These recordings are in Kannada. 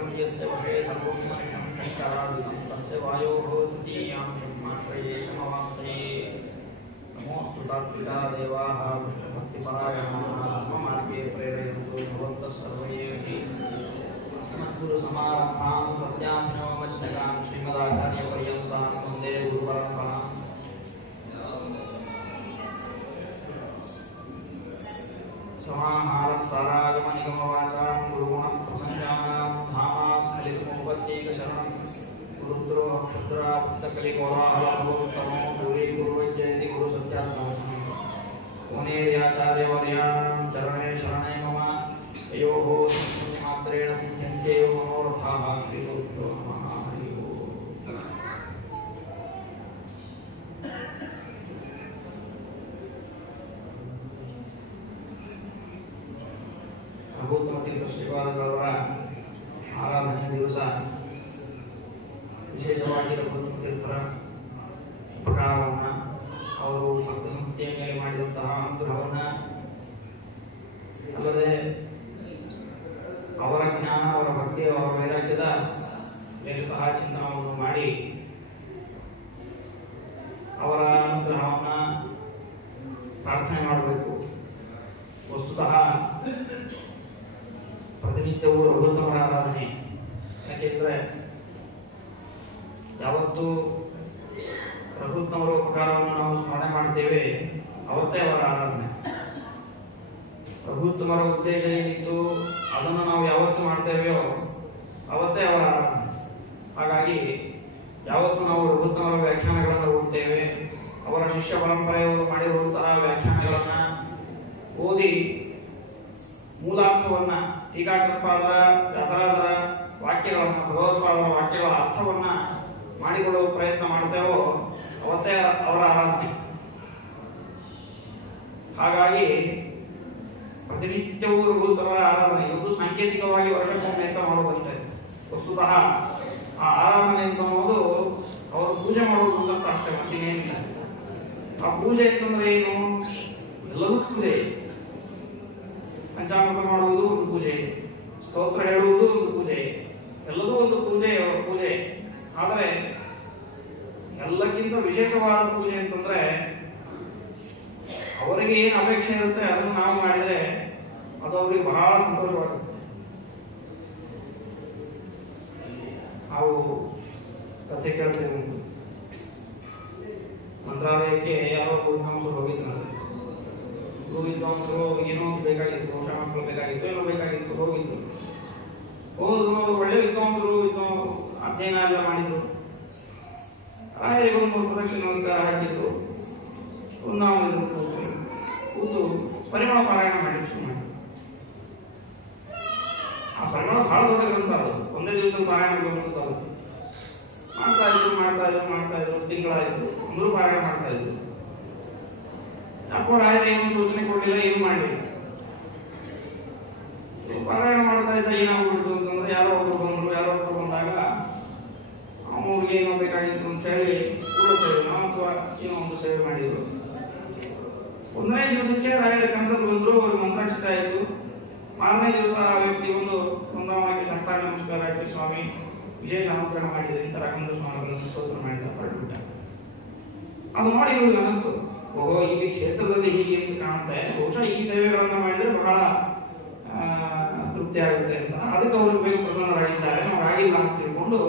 सर्वस्य वशे सर्वोपनिषं शङ्करादितं तस्य वायोः तृतीयां ब्रह्माश्रये समवाप्तये नमोऽस्तु तात्विका देवाः विष्णुभक्तिपरायणाः धर्ममार्गे प्रेरयन्तु भवन्तः सर्वे अस्मद्गुरुसमारम्भां सत्याभिनवमध्यगां श्रीमदाचार्यपर्यन्तां वन्दे गुरुपरम्पराम् समाहारसारागमनिगमवाचां गुरुगुणप्रसंज्ञानां धामास्मलितमुपत्यैकशरणं गुरुद्रो क्षुद्रापुस्तकलिकोलाहलभूतमो गुरे गुरुवैजयति गुरुसत्यात्मानं मुनेर्याचार्यवर्याणां चरणे शरणे मम तयोः मात्रेण सिद्ध्यन्ते मनोरथाः श्रीगुरुभ्यो नमः हरि ओम्। ಪ್ರಭುತ್ವತೀರ್ಥ ಶ್ರೀಪಾದಗಳವರ ಆರಾಧನೆ ದಿವಸ ವಿಶೇಷವಾಗಿ ಪ್ರಭುತ್ವತೀರ್ಥರ ಉಪಕಾರವನ್ನು ಅವರು ಭಕ್ತ ಸಂಸ್ಥೆಯ ಮೇಲೆ ಮಾಡಿದಂತಹ ಅನುಗ್ರಹವನ್ನು ಅಲ್ಲದೆ ಅವರ ಜ್ಞಾನ ಅವರ ಭಕ್ತಿ ಅವರ ವೈರಾಗ್ಯದ ಲೇಷತಃ ಚಿಂತನವನ್ನು ಮಾಡಿ ಅವರ ಅನುಗ್ರಹವನ್ನು ಪ್ರಾರ್ಥನೆ ಮಾಡಬೇಕು. ವಸ್ತುತಃ ಪ್ರತಿನಿತ್ಯವೂ ರಘುತ್ತಮರ ಆರಾಧನೆ. ಯಾಕೆಂದರೆ ಯಾವತ್ತು ರಘುತ್ತಮರ ಉಪಕಾರವನ್ನು ನಾವು ಸ್ಮರಣೆ ಮಾಡ್ತೇವೆ ಅವತ್ತೇ ಅವರ ಆರಾಧನೆ. ರಘುತ್ತಮರ ಉದ್ದೇಶ ಏನಿತ್ತು ಅದನ್ನು ನಾವು ಯಾವತ್ತು ಮಾಡ್ತೇವೆಯೋ ಅವತ್ತೇ ಅವರ ಆರಾಧನೆ. ಹಾಗಾಗಿ ಯಾವತ್ತು ನಾವು ರಘುತ್ತಮರ ವ್ಯಾಖ್ಯಾನಗಳನ್ನು ಓದ್ತೇವೆ, ಅವರ ಶಿಷ್ಯ ಪರಂಪರೆಯವರು ಮಾಡಿರುವಂತಹ ವ್ಯಾಖ್ಯಾನಗಳನ್ನು ಓದಿ ಮೂಲಾರ್ಥವನ್ನ ಟೀಕಾಕೃತ್ಪಾದರ ವ್ಯಾಸರಾಜರ ವಾಕ್ಯಗಳನ್ನು ಭಗವತ್ಪಾದರ ವಾಕ್ಯಗಳ ಅರ್ಥವನ್ನ ಮಾಡಿಕೊಳ್ಳುವ ಪ್ರಯತ್ನ ಮಾಡ್ತೇವೋ ಅವತ್ತೇ ಅವರ ಆರಾಧನೆ. ಹಾಗಾಗಿ ಪ್ರತಿನಿತ್ಯವೂ ರಘುತ್ತಮರ ಆರಾಧನೆ ಇದು ಸಾಂಕೇತಿಕವಾಗಿ ವರ್ಷಕ್ಕೊಮ್ಮೆ ಅಂತ ಮಾಡೋದಷ್ಟೇ. ವಸ್ತುತಃ ಆ ಆರಾಧನೆ ಅಂತ ಅನ್ನೋದು ಅವರು ಪೂಜೆ ಮಾಡೋದು ಅಂತ ಅಷ್ಟೇ, ಮತ್ತೇನಿಲ್ಲ. ಆ ಪೂಜೆ ಅಂತಂದ್ರೆ ಏನು? ಎಲ್ಲದಕ್ಕೂ ಪೂಜೆ. ಪಂಚಾಮೃತ ಮಾಡುವುದು ಒಂದು ಪೂಜೆ, ಸ್ತೋತ್ರ ಹೇಳುವುದು ಒಂದು ಪೂಜೆ, ಎಲ್ಲದೂ ಒಂದು ಪೂಜೆ ಅವರ ಪೂಜೆ. ಆದರೆ ಎಲ್ಲಕ್ಕಿಂತ ವಿಶೇಷವಾದ ಪೂಜೆ ಅಂತಂದ್ರೆ ಅವರಿಗೆ ಏನು ಅಪೇಕ್ಷೆ ಇರುತ್ತೆ ಅದನ್ನು ನಾವು ಮಾಡಿದರೆ ಅದು ಅವರಿಗೆ ಬಹಳ ಸಂತೋಷವಾಗುತ್ತೆ. ನಾವು ಕಥೆ ಕೇಳ್ತೇವೆ. ಮಂತ್ರಾಲಯಕ್ಕೆ ಯಾರೋ ವಿದ್ವಾಂಸರು ಹೋಗಿದ್ರು. ವಿದ್ವಾಂಸರು ಏನೋ ಬೇಕಾಗಿತ್ತು, ಶ್ರಮಗಳು ಬೇಕಾಗಿತ್ತು, ಏನೋ ಬೇಕಾಗಿತ್ತು, ಹೋಗಿದ್ರು. ಹೋದ್ರು ಒಳ್ಳೆ ವಿದ್ವಾಂಸರು ಅಧ್ಯಯನ ಎಲ್ಲ ಮಾಡಿದ್ರು. ರಾಯರಿಗೊಂದು ಪ್ರದಕ್ಷಿಣೆ ನಮಸ್ಕಾರ ಹಾಕಿದ್ರು. ನಾವು ಕೂತು ಪರಿಮಳ ಪಾರಾಯಣ ಮಾಡಿ ಶುರು ಮಾಡಿ. ಆ ಪರಿಮಳ ಬಹಳ ದೊಡ್ಡ ಗ್ರಂಥ ಅದು, ಒಂದೇ ದಿವಸದಲ್ಲಿ ಪಾರಾಯಣ ಮಾಡುವಂಥದ್ದು. ಮಾಡ್ತಾ ಇದ್ರು ತಿಂಗಳಾಯ್ತು, ಅಂದ್ರೂ ಪಾರಾಯಣ ಮಾಡ್ತಾ ಇದ್ರು. ಯಾಕೋ ರಾಯರು ಏನು ಸೂಚನೆ ಕೊಡಲಿಲ್ಲ, ಏನು ಮಾಡಲಿಲ್ಲ. ಪಾರಾಯಣ ಮಾಡ್ತಾ ಇದ್ದ ಏನಾಗ್ಬಿಡ್ತು ಅಂತಂದ್ರೆ ಯಾರೋ ಒಬ್ರು ಬಂದಾಗ ಅವ್ರಿಗೆ ಏನೋ ಬೇಕಾಗಿತ್ತು ಅಂತ ಹೇಳಿ ಕೂಡ ಸೇವೆನೋ ಅಥವಾ ಏನೋ ಒಂದು ಸೇವೆ ಮಾಡಿದ್ರು. ಒಂದನೇ ದಿವಸಕ್ಕೆ ರಾಯರ ಕನಸಲ್ಲಿ ಬಂದ್ರು, ಅವ್ರಿಗೆ ಮಂತ್ರಾಕ್ಷತೆ ಆಯಿತು. ಮಾರನೇ ದಿವಸ ಆ ವ್ಯಕ್ತಿ ಒಂದು ವೃಂದಾವನಕ್ಕೆ ಸಾಷ್ಟಾಂಗ ನಮಸ್ಕಾರ ಆಯ್ತು, ಸ್ವಾಮಿ ವಿಶೇಷ ಅನುಗ್ರಹ ಮಾಡಿದೆ ಅಂತ ರಾಘವೇಂದ್ರ ಸ್ವಾಮಿಗಳನ್ನು ಸ್ತೋತ್ರ ಮಾಡಿದ ಹೊರಟುಬಿಟ್ಟ. ಅದು ನೋಡಿ ಇವ್ರಿಗೆ ಅನಿಸ್ತು, ಓಹೋ ಈ ಕ್ಷೇತ್ರದಲ್ಲಿ ಹೀಗೆ ಅಂತ ಕಾಣುತ್ತೆ, ಬಹುಶಃ ಈ ಸೇವೆಗಳನ್ನು ಮಾಡಿದರೆ ಬಹಳ ತೃಪ್ತಿ ಆಗುತ್ತೆ ಅಂತ. ಅದಕ್ಕೆ ಅವರು ಬೇಗ ಪ್ರಸನ್ನರಾಗಿದ್ದಾರೆ, ನಾವು ಆಗಿಲ್ಲ ಅಂತ ತಿಳ್ಕೊಂಡು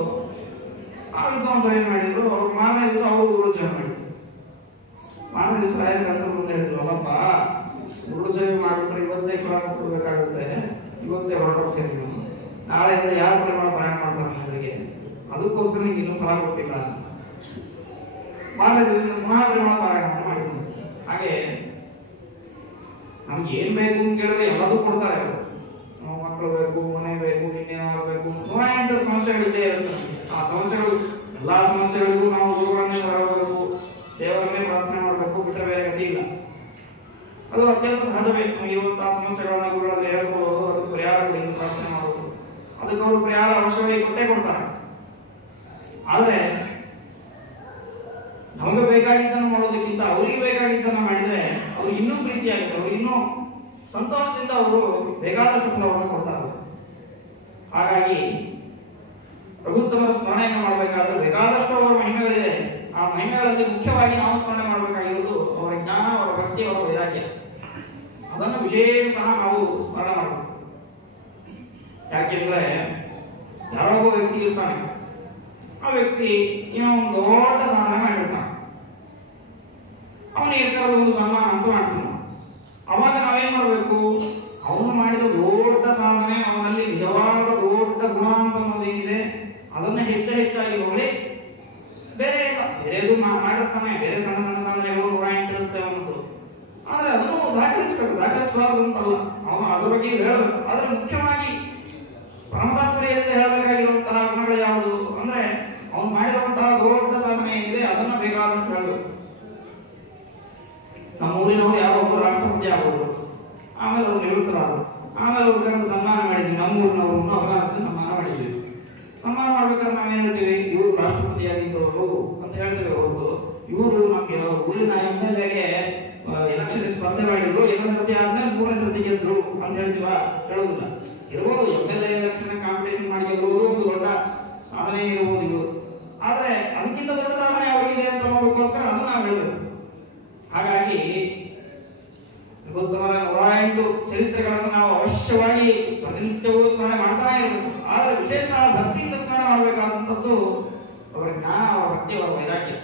ಆ ವಿದ್ವಾಂಸರು ಏನ್ ಮಾಡಿದ್ರು, ಅವ್ರು ಮಾರನೇ ದಿವಸ ಅವರು ಗುರು ಸೇವೆ ಮಾಡಿದ್ರು. ಮಾರನೇ ದಿವಸ ರಾಯರ ಕನಸಲ್ಲಿ ಮುಂದೆ ಹೇಳಿದ್ರು, ಅಲ್ಲಪ್ಪ ಗುರು ಸೇವೆ ಮಾಡಿಬಿಟ್ರೆ ಇವತ್ತೇ ಫಲ ಕೊಡಬೇಕಾಗುತ್ತೆ, ಇವತ್ತೇ ಹೊರಟೋಗ್ತೇನೆ ನೀವು, ನಾಳೆಯಿಂದ ಯಾರು ಪರಿಮಾಣ ಪ್ರಯಾಣ ಮಾಡ್ತಾರೆ ನಿಮಗೆ, ಅದಕ್ಕೋಸ್ಕರ ನಿಮ್ಗೆ ಇನ್ನೂ ಫಲ ಕೊಡ್ತಿಲ್ಲ. ಮಾರನೇ ದಿವಸ ಪುನಃ ಪರಿಮಾಣ ಪಾರಾಯಣ ಮಾಡಿದ್ರು. ಹಾಗೆ ನಮ್ಗೆ ಏನ್ ಬೇಕು ಅಂತ ಕೇಳಿದ್ರೆ ಎಲ್ಲದೂ ಕೊಡ್ತಾರೆ ಅವರು. ಮಕ್ಕಳು ಬೇಕು, ಮನೆ ಬೇಕು, ಇನ್ನೇನಾದ್ರು ಬೇಕು, ನೂರಾಂತರ ಸಮಸ್ಯೆಗಳಿದೆ ಇರುತ್ತೆ. ಆ ಸಮಸ್ಯೆಗಳು ಎಲ್ಲಾ ಸಮಸ್ಯೆಗಳಿಗೂ ನಾವು ಗುರುಗಳನ್ನೇ ಬರಬೇಕು, ದೇವರನ್ನೇ ಪ್ರಾರ್ಥನೆ ಮಾಡಬೇಕು, ಬಿಟ್ಟರೆ ಬೇರೆ ಗತಿ ಇಲ್ಲ. ಅದು ಅತ್ಯಂತ ಸಹಜವೇ. ಇರುವಂತಹ ಸಮಸ್ಯೆಗಳನ್ನ ಗುರುಗಳಲ್ಲಿ ಹೇಳ್ಕೊಳ್ಳೋದು, ಅದಕ್ಕೆ ಪರಿಹಾರ ಕೊಡಿ ಪ್ರಾರ್ಥನೆ ಮಾಡೋದು, ಅದಕ್ಕೆ ಅವರು ಪರಿಹಾರ ಅವಶ್ಯವಾಗಿ ಕೊಟ್ಟೇ ಕೊಡ್ತಾರೆ. ಆದ್ರೆ ನಮಗೆ ಬೇಕಾಗಿದ್ದನ್ನು ಮಾಡೋದಕ್ಕಿಂತ ಅವರಿಗೆ ಬೇಕಾಗಿದ್ದನ್ನು ಮಾಡಿದ್ರೆ ಅವ್ರಿಗೆ ಇನ್ನೂ ಪ್ರೀತಿಯಾಗುತ್ತೆ, ಅವ್ರಿಗೆ ಇನ್ನೂ ಸಂತೋಷದಿಂದ ಅವರು ಬೇಕಾದಷ್ಟು ಫಲವನ್ನು ಕೊಡ್ತಾರೆ. ಹಾಗಾಗಿ ಪ್ರಭುತ್ವರ ಸ್ಮರಣೆಯನ್ನು ಮಾಡಬೇಕಾದ್ರೆ ಬೇಕಾದಷ್ಟು ಅವರ ಮಹಿಮೆಗಳಿದೆ. ಆ ಮಹಿಮೆಗಳಲ್ಲಿ ಮುಖ್ಯವಾಗಿ ನಾವು ಸ್ಮರಣೆ ಮಾಡಬೇಕಾಗಿರುವುದು ಅವರ ಜ್ಞಾನ, ಅವರ ಭಕ್ತಿ, ಅವರ ವೈರಾಗ್ಯ. ಅದನ್ನು ವಿಶೇಷತಃ ನಾವು ಸ್ಮರಣೆ ಮಾಡಬೇಕು. ಯಾಕೆಂದ್ರೆ ಯಾರೋ ಒಬ್ಬ ವ್ಯಕ್ತಿ ಇರ್ತಾನೆ, ಆ ವ್ಯಕ್ತಿ ಒಂದು ದೊಡ್ಡ ಸಾಧನೆ ಮಾಡಿರ್ತಾನೆ, ಅವನಿಗೆ ಒಂದು ಸನ್ಮಾನ ಅಂತ ಮಾಡ್ತಾನೆ. ಅವಾಗ ನಾವೇನ್ ಮಾಡ್ಬೇಕು? ಅವನು ಮಾಡಿದ ದೊಡ್ಡ ಸಾಧನೆ, ಅವನಲ್ಲಿ ನಿಜವಾದ ದೊಡ್ಡ ಗುಣ ಅಂತ ಅನ್ನೋದು ಏನಿದೆ ಅದನ್ನ ಹೆಚ್ಚಾಗಿ ನೋಡಿ, ಬೇರೆದು ಮಾಡಿರ್ತಾನೆ, ಬೇರೆ ಸಣ್ಣ ಸಣ್ಣ ಸಾಧನೆಗಳು 108 ಇರುತ್ತೆ ಅವನದು, ಆದ್ರೆ ಅದನ್ನು ದಾಖಲಿಸಬೇಕು. ದಾಖಲಿಸಬಾರದು ಅಂತಲ್ಲ, ಅವನು ಅದ್ರ ಬಗ್ಗೆ ಹೇಳಬೇಕು. ಆದ್ರೆ ಮುಖ್ಯವಾಗಿ ಪರಮತಾತ್ಪರ್ಯದಿಂದ ಹೇಳಬೇಕಾಗಿರುವಂತಹ ಗುಣಗಳು ಯಾವುದು ಅಂದ್ರೆ, ಅವನು ಮಾಡಿರುವಂತಹ ದೊಡ್ಡ ಸಾಧನೆ ಏನಿದೆ ಅದನ್ನ ಬೇಕಾದಷ್ಟು ಹೇಳಬೇಕು. ನಮ್ಮ ಊರಿನವರು ಯಾರೋ ಒಬ್ಬರು ರಾಷ್ಟ್ರಪತಿ ಆಗೋದು, ಆಮೇಲೆ ಅವ್ರು ನಿವೃತ್ತರಾದ್ರು, ಆಮೇಲೆ ಅವ್ರ ಕರೆದು ಸನ್ಮಾನ ಮಾಡಿದ್ವಿ. ನಮ್ಮೂರಿನವ್ರನ್ನು ಅವರ ಸನ್ಮಾನ ಮಾಡಿದ್ವಿ. ಸನ್ಮಾನ ಮಾಡ್ಬೇಕಾದ್ರೆ ನಾವೇನ್ ಹೇಳ್ತೀವಿ? ಇವರು ರಾಷ್ಟ್ರಪತಿಯಾಗಿದ್ದವರು ಅಂತ ಹೇಳ್ತೇವೆ ಹೊರತು ಇವರು ನಮ್ಗೆ ಊರಿನ MLA ಎಲೆಕ್ಷನ್ ಸ್ಪರ್ಧೆ ಮಾಡಿದ್ರು, 2 ಸರ್ತಿ ಆದ್ಮೇಲೆ 3ನೇ ಸರ್ತಿ ಗೆದ್ರು ಅಂತ ಹೇಳ್ತೀವ? ಹೇಳೋದಿಲ್ಲ. ಇರ್ಬೋದು, MLA ಎಲೆಕ್ಷನ್ ಕಾಂಪಿಟೇಷನ್ ಮಾಡಿ ಗೆಲ್ಲುವುದು ಒಂದು ದೊಡ್ಡ ಸಾಧನೆ ಇರಬಹುದು ಇವರು, ಆದ್ರೆ ಅದಕ್ಕಿಂತ ದೊಡ್ಡ ಸಾಧನೆ ಅವರಿಗಿದೆ ಅಂತ ನೋಡೋಕ್ಕೋಸ್ಕರ ಅದನ್ನ ನಾವು ಹೇಳಬೇಕು. ಹಾಗಾಗಿ ಗೌತಮರ 108 ಚರಿತ್ರೆಗಳನ್ನು ನಾವು ಅವಶ್ಯವಾಗಿ ಪ್ರತಿನಿತ್ಯವೂ ಸ್ಮರಣೆ ಮಾಡ್ತಾನೆ ಇರಬೇಕು. ಆದ್ರೆ ವಿಶೇಷ ಭಕ್ತಿಯಿಂದ ಸ್ಮರಣೆ ಮಾಡಬೇಕಾದಂಥದ್ದು ಅವರ ಜ್ಞಾನ, ಅವರ ಭಕ್ತಿ, ಅವರ ವೈರಾಗ್ಯ.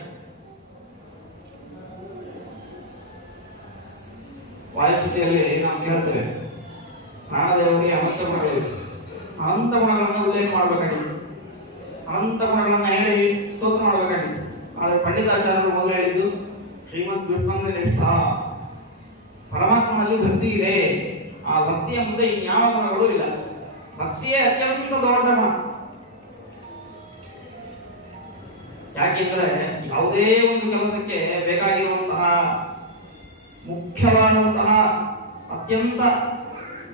ವಾಯುಸ್ಥಿತಿಯಲ್ಲಿ ನಾವು ಕೇಳ್ತೇವೆ, ಪ್ರಾಣದೇವರಿಗೆ ಅನಂತ ಗುಣಗಳಿವೆ. ಅನಂತ ಗುಣಗಳನ್ನು ಉಲ್ಲೇಖ ಮಾಡಬೇಕಾಗಿತ್ತು, ಅನಂತ ಗುಣಗಳನ್ನು ಹೇಳಿ ಸ್ತೋತ್ರ ಮಾಡಬೇಕಾಗಿತ್ತು. ಆದರೆ ಪಂಡಿತಾಚಾರ್ಯರು ಮೊದಲು ಹೇಳಿದ್ದು ಶ್ರೀಮದ್ ವಿಷ್ಣು ನಿಷ್ಠ, ಪರಮಾತ್ಮನಲ್ಲಿ ಭಕ್ತಿ ಇದೆ. ಆ ಭಕ್ತಿಯ ಮುಂದೆ ಇನ್ಯಾವ ಗುಣಗಳು ಇಲ್ಲ. ಭಕ್ತಿಯೇ ಅತ್ಯಂತ ದೊಡ್ಡ ಗುಣ. ಯಾಕೆಂದ್ರೆ ಯಾವುದೇ ಒಂದು ಕೆಲಸಕ್ಕೆ ಬೇಕಾಗಿರುವಂತಹ ಮುಖ್ಯವಾದಂತಹ ಅತ್ಯಂತ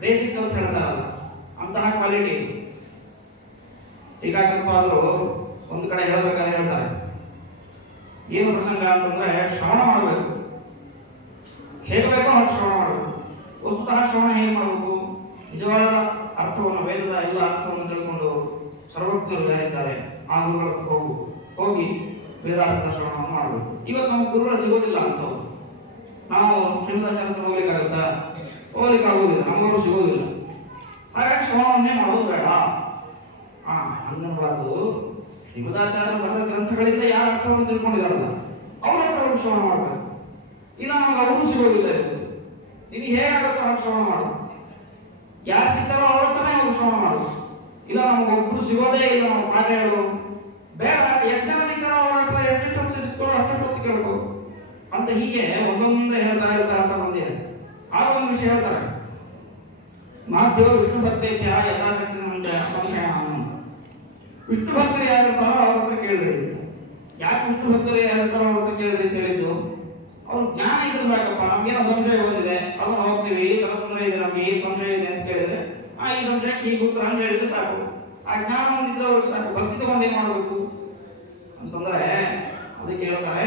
ಬೇಸಿಕ್ ಅಂತ ಹೇಳ್ತಾರಲ್ಲ, ಅಂತಹ ಕ್ವಾಲಿಟಿ. ಟೀಕಾಕೃಪಾದರು ಒಂದು ಕಡೆ ಹೇಳಬೇಕಾದ್ರೆ ಹೇಳ್ತಾರೆ, ಏನು ಪ್ರಸಂಗ ಅಂತಂದ್ರೆ ಶ್ರವಣ ಮಾಡಬೇಕು, ಹೇಳಬೇಕು ಹಾಗೆ ಶ್ರವಣ ಮಾಡಬೇಕು. ವಸ್ತುತಃ ಶ್ರವಣ ಹೇಗೆ ಮಾಡಬೇಕು? ನಿಜವಾದ ಅರ್ಥವನ್ನು, ವೇದದ ಎಲ್ಲ ಅರ್ಥವನ್ನು ತಿಳ್ಕೊಂಡು ಸರ್ವಜ್ಞರು ಯಾರಿದ್ದಾರೆ ಆ ಗುರುಗಳ ಹೋಗಿ ವೇದಾರ್ಥದ ಶ್ರವಣವನ್ನು ಮಾಡಬೇಕು. ಇವತ್ತು ನಮ್ಗೆ ಗುರುಗಳು ಸಿಗೋದಿಲ್ಲ ಅಂತವ್ರು. ನಾವು ಶ್ರೀಮದಾಚಾರ್ಯರು ಹೋಗ್ಲಿಕ್ಕೆ ಆಗೋದಿಲ್ಲ, ನಮಗವರು ಸಿಗೋದಿಲ್ಲ. ಹಾಗಾಗಿ ಶ್ರವಣವನ್ನೇ ಮಾಡೋದು ಬೇಡ. ಹಂಗನ್ಬಾರ್ದು. ಶ್ರೀಮದಾಚಾರ್ಯರು ಬರೆದ ಗ್ರಂಥಗಳಿಂದ ಯಾರ ಅರ್ಥವನ್ನು ತಿಳ್ಕೊಂಡಿದಾರಲ್ಲ ಅವ್ರ ಹತ್ರ ಹೋಗಿ ಶ್ರವಣ ಮಾಡಬೇಕು. ಇಲ್ಲ ನಮ್ಗೆ ಅವರು ಸಿಗೋದಿಲ್ಲ ಇರ್ಬೋದು, ನಿನಗೆ ಹೇಗಾಗುತ್ತೋ ಹಾಗೆ ಶ್ರವಣ ಮಾಡು. ಯಾರು ಸಿಗ್ತಾರೋ ಅವ್ರ ಹತ್ರನೇ ಹೋಗಿ ಶ್ರವಣ ಮಾಡು. ಇಲ್ಲ ನಮ್ಗೆ ಒಬ್ರು ಸಿಗೋದೇ ಇಲ್ಲ, ನಾವು ಪಾಠ ಹೇಳು ಬೇಡ. ಎಷ್ಟು ಜನ ಸಿಗ್ತಾರೋ ಅವ್ರ ಹತ್ರ ಎಷ್ಟು ಹೊತ್ತು ಸಿಗ್ತಾರೋ ಅಷ್ಟು ಹೊತ್ತು ಕೇಳ್ಕೊ ಅಂತ ಹೀಗೆ ಒಂದೊಂದೇ ಹೇಳ್ತಾರೆ ಅಂತ ಬಂದಿದೆ. ಆಗ ಒಂದು ವಿಷಯ ಹೇಳ್ತಾರೆ, ಮಾಧ್ಯ ವಿಷ್ಣು ಭಕ್ತೇಭ್ಯ ಯಥಾಶಕ್ತಿ ಸಂಶಯ. ವಿಷ್ಣು ಭಕ್ತರು ಯಾರಿರ್ತಾರೋ ಅವ್ರ ಹತ್ರ ಕೇಳ್ರಿ. ಯಾಕೆ ವಿಷ್ಣು ಭಕ್ತರು ಯಾರಿರ್ತಾರೋ ಅವ್ರ ಹತ್ರ ಕೇಳ್ರಿ ಅಂತ ಹೇಳಿದ್ದು? ಅವ್ರ ಜ್ಞಾನ ಇದ್ರೆ ಸಾಕಪ್ಪ. ನಮ್ಗೇನೋ ಸಂಶಯ ಬಂದಿದೆ, ಅದನ್ನ ಹೋಗ್ತೀವಿ, ತೊಂದರೆ ಇದೆ, ನಮ್ಗೆ ಈ ಸಂಶಯ ಇದೆ ಅಂತ ಕೇಳಿದ್ರೆ ಈ ಸಂಶಯಕ್ಕೆ ಹೀಗೆ ಉತ್ತರ ಅಂತ ಹೇಳಿದ್ರೆ ಸಾಕು. ಆ ಜ್ಞಾನ ಒಂದಿದ್ರೆ ಅವ್ರಿಗೆ ಸಾಕು. ಭಕ್ತಿ ತಗೊಂಡು ಏನ್ ಮಾಡ್ಬೇಕು ಅಂತಂದ್ರೆ ಅದಕ್ಕೆ ಹೇಳ್ತಾರೆ,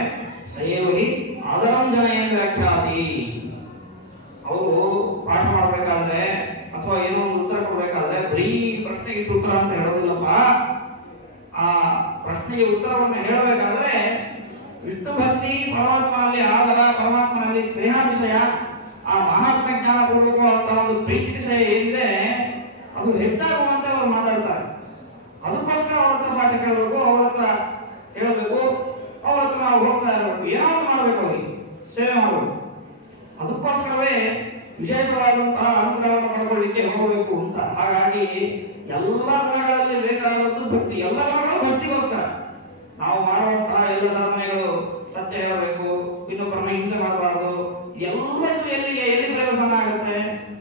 ಸಯೇವಹಿ ಆದರಂಜನೆಯನ್ನು ವ್ಯಾಖ್ಯಾತಿ. ಅವರು ಪಾಠ ಮಾಡ್ಬೇಕಾದ್ರೆ ಅಥವಾ ಏನೋ ಒಂದು ಉತ್ತರ ಕೊಡ್ಬೇಕಾದ್ರೆ ಬರೀ ಪ್ರಶ್ನೆಗೆ ಉತ್ತರ ಅಂತ ಹೇಳೋದಿಲ್ಲಪ್ಪ. ಆ ಪ್ರಶ್ನೆಗೆ ಉತ್ತರವನ್ನು ಹೇಳಬೇಕಾದ್ರೆ ವಿಷ್ಣು ಭಕ್ತಿ, ಪರಮಾತ್ಮನಲ್ಲಿ ಆದರ, ಪರಮಾತ್ಮನಲ್ಲಿ ಸ್ನೇಹಾತಿಶಯ, ಆ ಮಹಾತ್ಮ ಜ್ಞಾನ ಕೊಡಬೇಕು ಅಂತ ಒಂದು ಪ್ರೀತಿ ವಿಷಯ ಏನಿದೆ ಅದು ಹೆಚ್ಚಾಗುವಂತೆ ಅವರು ಮಾತಾಡ್ತಾರೆ. ಅದಕ್ಕೋಸ್ಕರ ಅವ್ರ ಹತ್ರ ಪಾಠ ಕೇಳಬೇಕು, ಅವ್ರ ಹತ್ರ ಹೇಳಬೇಕು, ಅವ್ರ ಹತ್ರ ನಾವು ಹೋಗ್ತಾ ಇರಬೇಕು, ಏನೋ ಒಂದು ಮಾಡಬೇಕು, ಅವರಿಗೆ ಸೇವೆ ಮಾಡಬೇಕು. ಅದಕ್ಕೋಸ್ಕರವೇ ವಿಶೇಷವಾದಂತಹ ಅನುಗ್ರಹವನ್ನು ಪಡ್ಕೊಳ್ಳಿಕ್ಕೆ ಹೋಗಬೇಕು ಅಂತ. ಹಾಗಾಗಿ ಎಲ್ಲ ಗುಣಗಳಲ್ಲಿ ಬೇಕಾದದ್ದು ಭಕ್ತಿ. ಎಲ್ಲ ಗುಣಗಳು ಭಕ್ತಿಗೋಸ್ಕರ. ನಾವು ಮಾಡುವಂತಹ ಎಲ್ಲ ಸಾಧನೆಗಳು ಸತ್ಯ ಹೇಳಬೇಕು, ಇನ್ನೊಬ್ಬರನ್ನ ಹಿಂಸೆ ಮಾಡಬಾರದು, ಎಲ್ಲದೂ ಎಲ್ಲಿ ಪ್ರಯೋಜನ ಆಗುತ್ತೆ?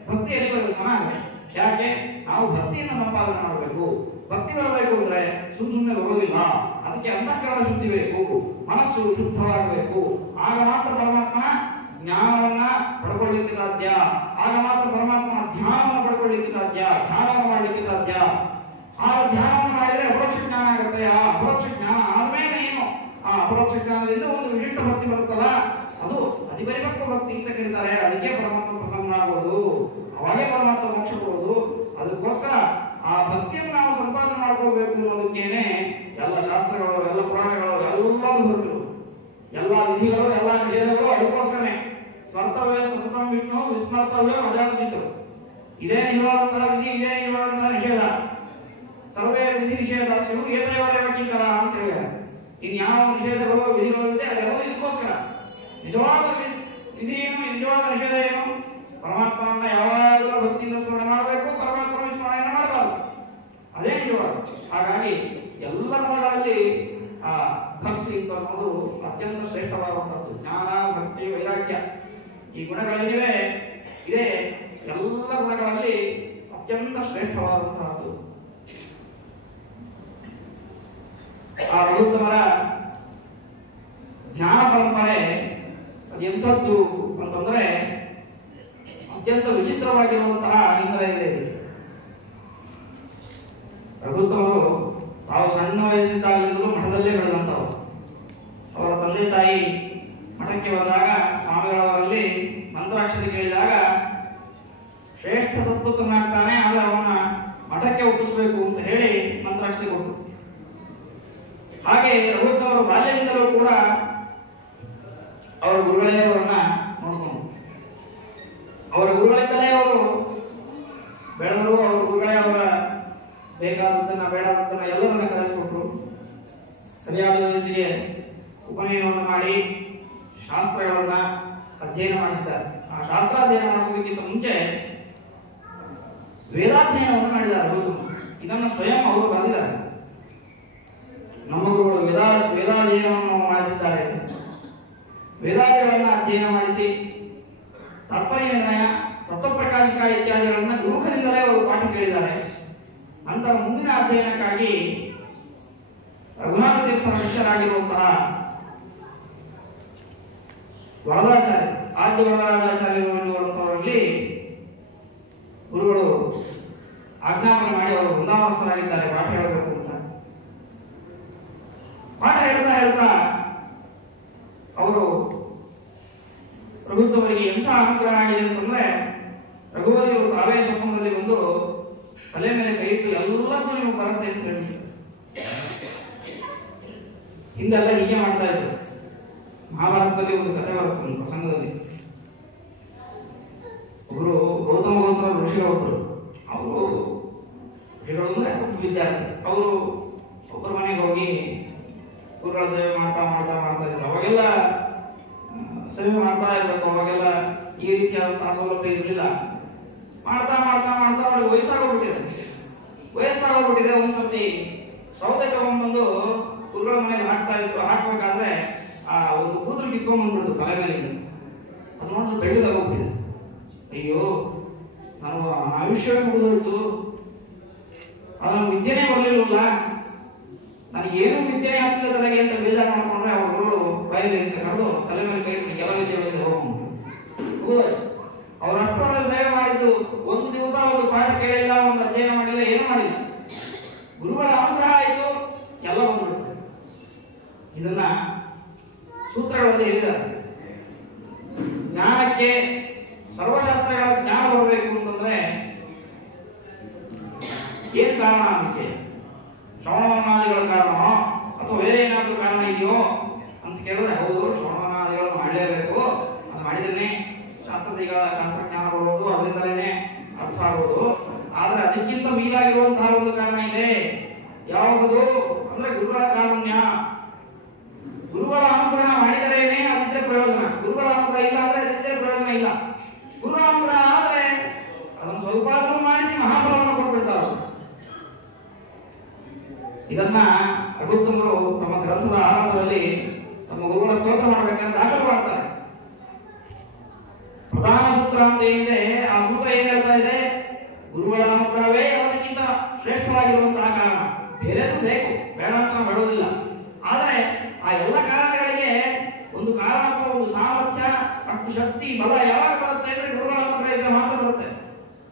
ಭಕ್ತಿಯಲ್ಲಿ ಪ್ರಯೋಜನ ಆಗುತ್ತೆ. ಯಾಕೆ? ನಾವು ಭಕ್ತಿಯನ್ನು ಸಂಪಾದನೆ ಮಾಡಬೇಕು. ಭಕ್ತಿ ಬರಬೇಕು ಅಂದ್ರೆ ಸುಮ್ಮನೆ ಬರೋದಿಲ್ಲ. ಅದಕ್ಕೆ ಅಂತಃಕರಣ ಶುದ್ಧಿ ಬೇಕು, ಮನಸ್ಸು ಶುದ್ಧವಾಗಬೇಕು. ಆಗ ಮಾತ್ರ ಪರಮಾತ್ಮನ ಜ್ಞಾನವನ್ನ ಪಡ್ಕೊಳ್ಳಿಕ್ಕೆ ಸಾಧ್ಯ. ಆಗ ಮಾತ್ರ ಪರಮಾತ್ಮನ ಧ್ಯಾನವನ್ನು ಪಡ್ಕೊಳ್ಳಿಕ್ಕೆ ಸಾಧ್ಯ, ಧ್ಯಾನವನ್ನು ಮಾಡಲಿಕ್ಕೆ ಸಾಧ್ಯ. ಆ ಧ್ಯಾನವನ್ನು ಮಾಡಿದ್ರೆ ಅಪರೋಕ್ಷ ಜ್ಞಾನ ಆಗುತ್ತೆ. ಆ ಅಪರೋಕ್ಷ ಜ್ಞಾನ ಆದ್ಮೇಲೆ ಏನು? ಆ ಅಪರೋಕ್ಷ ಜ್ಞಾನದಿಂದ ಒಂದು ವಿಶಿಷ್ಟ ಭಕ್ತಿ ಬರುತ್ತಲ್ಲ, ಅದು ಅತಿಪರಿಪಕ್ವ ಭಕ್ತಿ ಅಂತ ಕರೀತಾರೆ. ಅದಕ್ಕೆ ಪರಮಾತ್ಮ ಪ್ರಸನ್ನ ಆಗೋದು, ಅವಾಗೇ ಪರಮಾತ್ಮ ಮೋಕ್ಷ ಕೊಡೋದು. ಅದಕ್ಕೋಸ್ಕರ ಆ ಭಕ್ತಿಯನ್ನು ನಾವು ಸಂಪಾದನೆ ಮಾಡ್ಕೋಬೇಕು ಅನ್ನೋದಕ್ಕೇನೆ ಎಲ್ಲರೂ ಹೊರಟರು. ಎಲ್ಲ ವಿಧಿಗಳು ಎಲ್ಲ ನಿಷೇಧಗಳು ಅದಕ್ಕೋಸ್ಕರನೇ. ಸ್ಮರ್ತವ್ಯ ಸತತಂ ವಿಷ್ಣು ವಿಸ್ಮರ್ತವ್ಯ ಅಜಾತಜಿತು. ಇದೇ ನಿಜವಾದಂತಹ ವಿಧಿ, ಇದೇ ನಿಜವಾದಂತಹ ನಿಷೇಧ. ಸರ್ವೇ ವಿಧಿ ನಿಷೇಧ ಶಿವು ಏತೈವರೇವ ಕಿಂಕರ ಅಂತ ಹೇಳಿದ್ದಾರೆ. ಇನ್ಯಾವ ನಿಷೇಧಗಳು ವಿಧಿಗಳಿದೆ ಅದೆಲ್ಲವೂ ಇದಕ್ಕೋಸ್ಕರ. ನಿಜವಾದ ವಿಧಿ ಏನು, ನಿಜವಾದ ನಿಷೇಧ ಏನು? ಪರಮಾತ್ಮನ ಯಾವಾಗಲೂ ಭಕ್ತಿಯಿಂದ ಸ್ಮರಣೆ ಮಾಡಬೇಕು, ಪರಮಾತ್ಮನ ಸ್ಮರಣೆಯನ್ನು ಮಾಡಬಾರದು. ಅದೇ ನಿಜವಾದ. ಹಾಗಾಗಿ ಎಲ್ಲ ಗುಣಗಳಲ್ಲಿ ಆ ಭಕ್ತಿ ಅನ್ನೋದು ಅತ್ಯಂತ ಶ್ರೇಷ್ಠವಾದಂಥದ್ದು. ಜ್ಞಾನ, ಭಕ್ತಿ, ವೈರಾಗ್ಯ ಈ ಗುಣಗಳೇನಿವೆ ಇದೇ ಎಲ್ಲ ಗುಣಗಳಲ್ಲಿ ಅತ್ಯಂತ ಶ್ರೇಷ್ಠವಾದಂತಹದ್ದು. ಆ ರಘುತ್ತಮರ ಜ್ಞಾನ ಪರಂಪರೆ ಎಂಥದ್ದು ಅಂತಂದ್ರೆ ಅತ್ಯಂತ ವಿಚಿತ್ರವಾಗಿರುವಂತಹ ಹಿನ್ನೆಲೆ ಇದೆ. ರಘುತ್ತಮರು ತಾವು ಸಣ್ಣ ವಯಸ್ಸಿದ್ದಾಗಲಿಂದಲೂ ಮಠದಲ್ಲೇ ಬೆಳೆದಂಥವು. ಅವರ ತಂದೆ ತಾಯಿ ಮಠಕ್ಕೆ ಬಂದಾಗ ಸ್ವಾಮಿಗಳವರಲ್ಲಿ ಮಂತ್ರಾಕ್ಷತೆ ಕೇಳಿದಾಗ ಶ್ರೇಷ್ಠ ಸತ್ಪುತ್ರನಾಗ್ತಾನೆ, ಆದರೆ ಅವನ ಮಠಕ್ಕೆ ಒಪ್ಪಿಸಬೇಕು ಅಂತ ಹೇಳಿ ಮಂತ್ರಾಕ್ಷತೆ ಕೊಟ್ಟರು. ಹಾಗೆ ರಘುತ್ತಮರು ಬಾಲ್ಯದಿಂದಲೂ ಕೂಡ ಅವರ ಗುರುಗಳೇ ಅವರನ್ನ ನೋಡಿಕೊಂಡು ಅವರ ಗುರುಗಳಿಂದಲೇ ಅವರು ಬೆಳೆದರು. ಅವರ ಗುರುಗಳೇ ಅವರ ಬೇಕಾದದ್ದನ್ನ ಬೇಡಾದದ್ದನ್ನ ಎಲ್ಲವನ್ನ ಕಲಿಸಿಕೊಟ್ರು. ಸರಿಯಾದ ವಯಸ್ಸಿಗೆ ಉಪನಯನವನ್ನು ಮಾಡಿ ಶಾಸ್ತ್ರಗಳನ್ನ ಅಧ್ಯಯನ ಮಾಡಿಸಿದ್ದಾರೆ. ಆ ಶಾಸ್ತ್ರಾಧ್ಯಯನ ಮಾಡೋದಕ್ಕಿಂತ ಮುಂಚೆ ವೇದಾಧ್ಯಯನವನ್ನು ಮಾಡಿದ್ದಾರೆ. ಇದನ್ನು ಸ್ವಯಂ ಅವರು ಬರೆದಿದ್ದಾರೆ. ನಮ್ಮ ಗುರುಗಳು ವೇದಾಧ್ಯಯನವನ್ನು ಮಾಡಿಸಿದ್ದಾರೆ. ವೇದಾದಿಗಳನ್ನು ಅಧ್ಯಯನ ಮಾಡಿಸಿ ತಾತ್ಪರ್ಯ ನಿರ್ಣಯ, ತತ್ವಪ್ರಕಾಶಿಕ ಇತ್ಯಾದಿಗಳನ್ನ ಗುರುಖದಿಂದಲೇ ಅವರು ಪಾಠ ಕೇಳಿದ್ದಾರೆ. ನಂತರ ಮುಂದಿನ ಅಧ್ಯಯನಕ್ಕಾಗಿ ರಘುನಾಥ ತೀರ್ಥರ ಶಿಷ್ಯರಾಗಿರುವಂತಹ ವರದಾಚಾರ್ಯ, ಆದ್ಯ ವರದಾಚಾರ್ಯರು ಎನ್ನುವಂಥವರಲ್ಲಿ ಗುರುಗಳು ಆಜ್ಞಾಪನೆ ಮಾಡಿ ಅವರು ವೃಂದಾವನಸ್ಥರಾಗಿದ್ದಾರೆ ಪಾಠ ಹೇಳಬೇಕು ಅಂತ. ಪಾಠ ಹೇಳ್ತಾ ಹೇಳ್ತಾ ಅವರು ರಘುತ್ತಮರಿಗೆ ಎಂಥ ಅನುಗ್ರಹ ಆಗಿದೆ ಅಂತಂದ್ರೆ, ರಘುವರಿಯವರು ತಾವೇ ಸ್ವಪ್ನದಲ್ಲಿ ಬಂದು ತಲೆ ಮೇಲೆ ಕೈ ಇಟ್ಟು ಎಲ್ಲದೂ ನೀವು ಬರುತ್ತೆ ಅಂತ ಹೇಳ್ತಾರೆ. ಹಿಂದೆಲ್ಲ ಹೀಗೆ ಮಾಡ್ತಾ ಇದ್ರು. ಮಹಾಭಾರತದಲ್ಲಿ ಒಂದು ಕಥೆ ಬರುತ್ತೆ, ಒಂದು ಪ್ರಸಂಗದಲ್ಲಿ ಒಬ್ರು ಗೌತಮ ಋಷಿಗಳೊಬ್ಬರು, ಅವರು ಋಷಿಗಳು ಅಂದ್ರೆ ವಿದ್ಯಾರ್ಥಿ, ಅವರು ಒಬ್ಬರ ಮನೆಗೆ ಹೋಗಿ ಗುರುಗಳ ಸೇವೆ ಮಾಡ್ತಾ ಇದ್ರು. ಅವಾಗೆಲ್ಲ ಸೇವೆ ಮಾಡ್ತಾ ಇರ್ಬೇಕು, ಅವಾಗೆಲ್ಲ ಈ ರೀತಿಯಾದಂತಹ ಸೌಲಭ್ಯ ಇರಲಿಲ್ಲ. ಮಾಡ್ತಾ ಅವ್ರಿಗೆ ವಯಸ್ಸಾಗೋಗ್ಬಿಟ್ಟಿದೆ. ಒಂದ್ಸತಿ ಸೌದೆ ತಗೊಂಡ್ಬಂದು ಗುರುಗಳ ಮನೆಗೆ ಹಾಕ್ಬೇಕಾದ್ರೆ ಆ ಒಂದು ಕೂದಲು ಕಿತ್ಕೊಂಡ್ಬಂದ್ಬಿಡುದು ತಲೆ ಮೇಲಿಂದ. ಅದು ನೋಡಿದ್ರೆ ಬೆಳ್ಳಗಾಗೋಗ್ಬಿಟ್ಟಿದೆ. ಅಯ್ಯೋ, ನಾನು ಆಯುಷ್ಯವೇ ಮುಗಿದೋಯ್ತು, ಅದು ವಿದ್ಯೆನೇ ಬರಲಿಲ್ಲ, ನನಗೇನು ವಿದ್ಯೆ ಆಗ್ತಿಲ್ಲ ತಲೆಗೆ ಅಂತ ಬೇಜಾರು ಮಾಡ್ಕೊಂಡ್ರೆ ಅವ್ರ ಗುರುಗಳು ಬಯಲಿ ಅಂತ ಕರೆದು ತಲೆ ಮೇಲೆ ಕೈ ಎಲ್ಲ ವಿದ್ಯೆ ಹೋಗ್ಬಿಟ್ಟು ಅವ್ರ ಅಷ್ಟರ ಸೇವೆ ಮಾಡಿದ್ದು ಒಂದು ದಿವಸ ಒಂದು ಪಾಠ ಕೇಳಿಲ್ಲ, ಒಂದು ಅಧ್ಯಯನ ಮಾಡಿಲ್ಲ, ಏನು ಮಾಡಿಲ್ಲ. ಗುರುಗಳ ಅನುಗ್ರಹ ಆಯಿತು, ಎಲ್ಲ ಬಂದ್ಬಿಡುತ್ತೆ. ಇದನ್ನ ಸೂತ್ರಗಳಲ್ಲಿ ಹೇಳಿದ್ದಾರೆ. ಜ್ಞಾನಕ್ಕೆ, ಸರ್ವಶಾಸ್ತ್ರಗಳ ಜ್ಞಾನ ಬರಬೇಕು ಅಂತಂದ್ರೆ ಏನ್ ಕಾರಣ? ಅದಕ್ಕೆ ಶ್ರವಣಮನನಾದಿಗಳ ಕಾರಣ ಅಥವಾ ಬೇರೆ ಏನಾದ್ರೂ ಕಾರಣ ಇದೆಯೋ ಅಂತ ಕೇಳಿದ್ರೆ, ಹೌದು, ಶ್ರವಣಮನನಾದಿಗಳನ್ನು ಮಾಡಲೇಬೇಕು, ಅದು ಮಾಡಿದ್ರೆ ಶಾಸ್ತ್ರಜ್ಞಾನ ಬರುವುದು, ಅದರಿಂದಲೇ ಅರ್ಥ ಆಗುವುದು. ಆದ್ರೆ ಅದಕ್ಕಿಂತ ಮೀರಾಗಿರುವಂತಹ ಒಂದು ಕಾರಣ ಇದೆ. ಯಾವುದು ಅಂದ್ರೆ ಗುರುಗಳ ಕಾರುಣ್ಯ. ಗುರುಗಳ ಅನುಗ್ರಹ ಮಾಡಿದರೇನೆ ಅದಿದ್ದರೆ ಪ್ರಯೋಜನ. ಗುರುಗಳ ಅನುಗ್ರಹ ಇಲ್ಲ ಅಂದ್ರೆ ಅದಿದ್ದರೆ ಪ್ರಯೋಜನ ಇಲ್ಲ. ಗುರುಗಳ ಅನುಗ್ರಹ ಆದ್ರೆ ಅದನ್ನು ಸ್ವಲ್ಪ ಆದ್ರೂ ಮಾಡಿಸಿ ಮಹಾಫಲವನ್ನು ಕೊಟ್ಬಿಡ್ತಾರೆ. ಇದನ್ನ ರಘುತ್ತಮರು ತಮ್ಮ ಗ್ರಂಥದ ಆರಂಭದಲ್ಲಿ ತಮ್ಮ ಗುರುಗಳ ಸ್ತೋತ್ರ ಮಾಡಬೇಕಂತ ದಾಖಲು ಮಾಡ್ತಾರೆ. ಪ್ರಧಾನ ಸೂತ್ರ ಅಂತ ಏನಿದೆ, ಆ ಸೂತ್ರ ಏನ್ ಹೇಳ್ತಾ ಇದೆ? ಗುರುಗಳ ಅನುಗ್ರಹವೇ ಎಲ್ಲದಕ್ಕಿಂತ ಶ್ರೇಷ್ಠವಾಗಿರುವಂತಹ ಕಾರಣ. ಬೇರೆದು ಬೇಕು, ಬೇಡ ಅಂತ ಬೇಡೋದಿಲ್ಲ. ಆದರೆ ಆ ಎಲ್ಲ ಕಾರಣಗಳಿಗೆ ಒಂದು ಕಾರಣ, ಒಂದು ಸಾಮರ್ಥ್ಯ, ಅಷ್ಟು ಶಕ್ತಿ, ಬಲ ಯಾವಾಗ ಬರುತ್ತೆ ಅಂದ್ರೆ ಗುರುಗಳ ಅನುಗ್ರಹ ಇದ್ರೆ ಮಾತ್ರ ಬರುತ್ತೆ.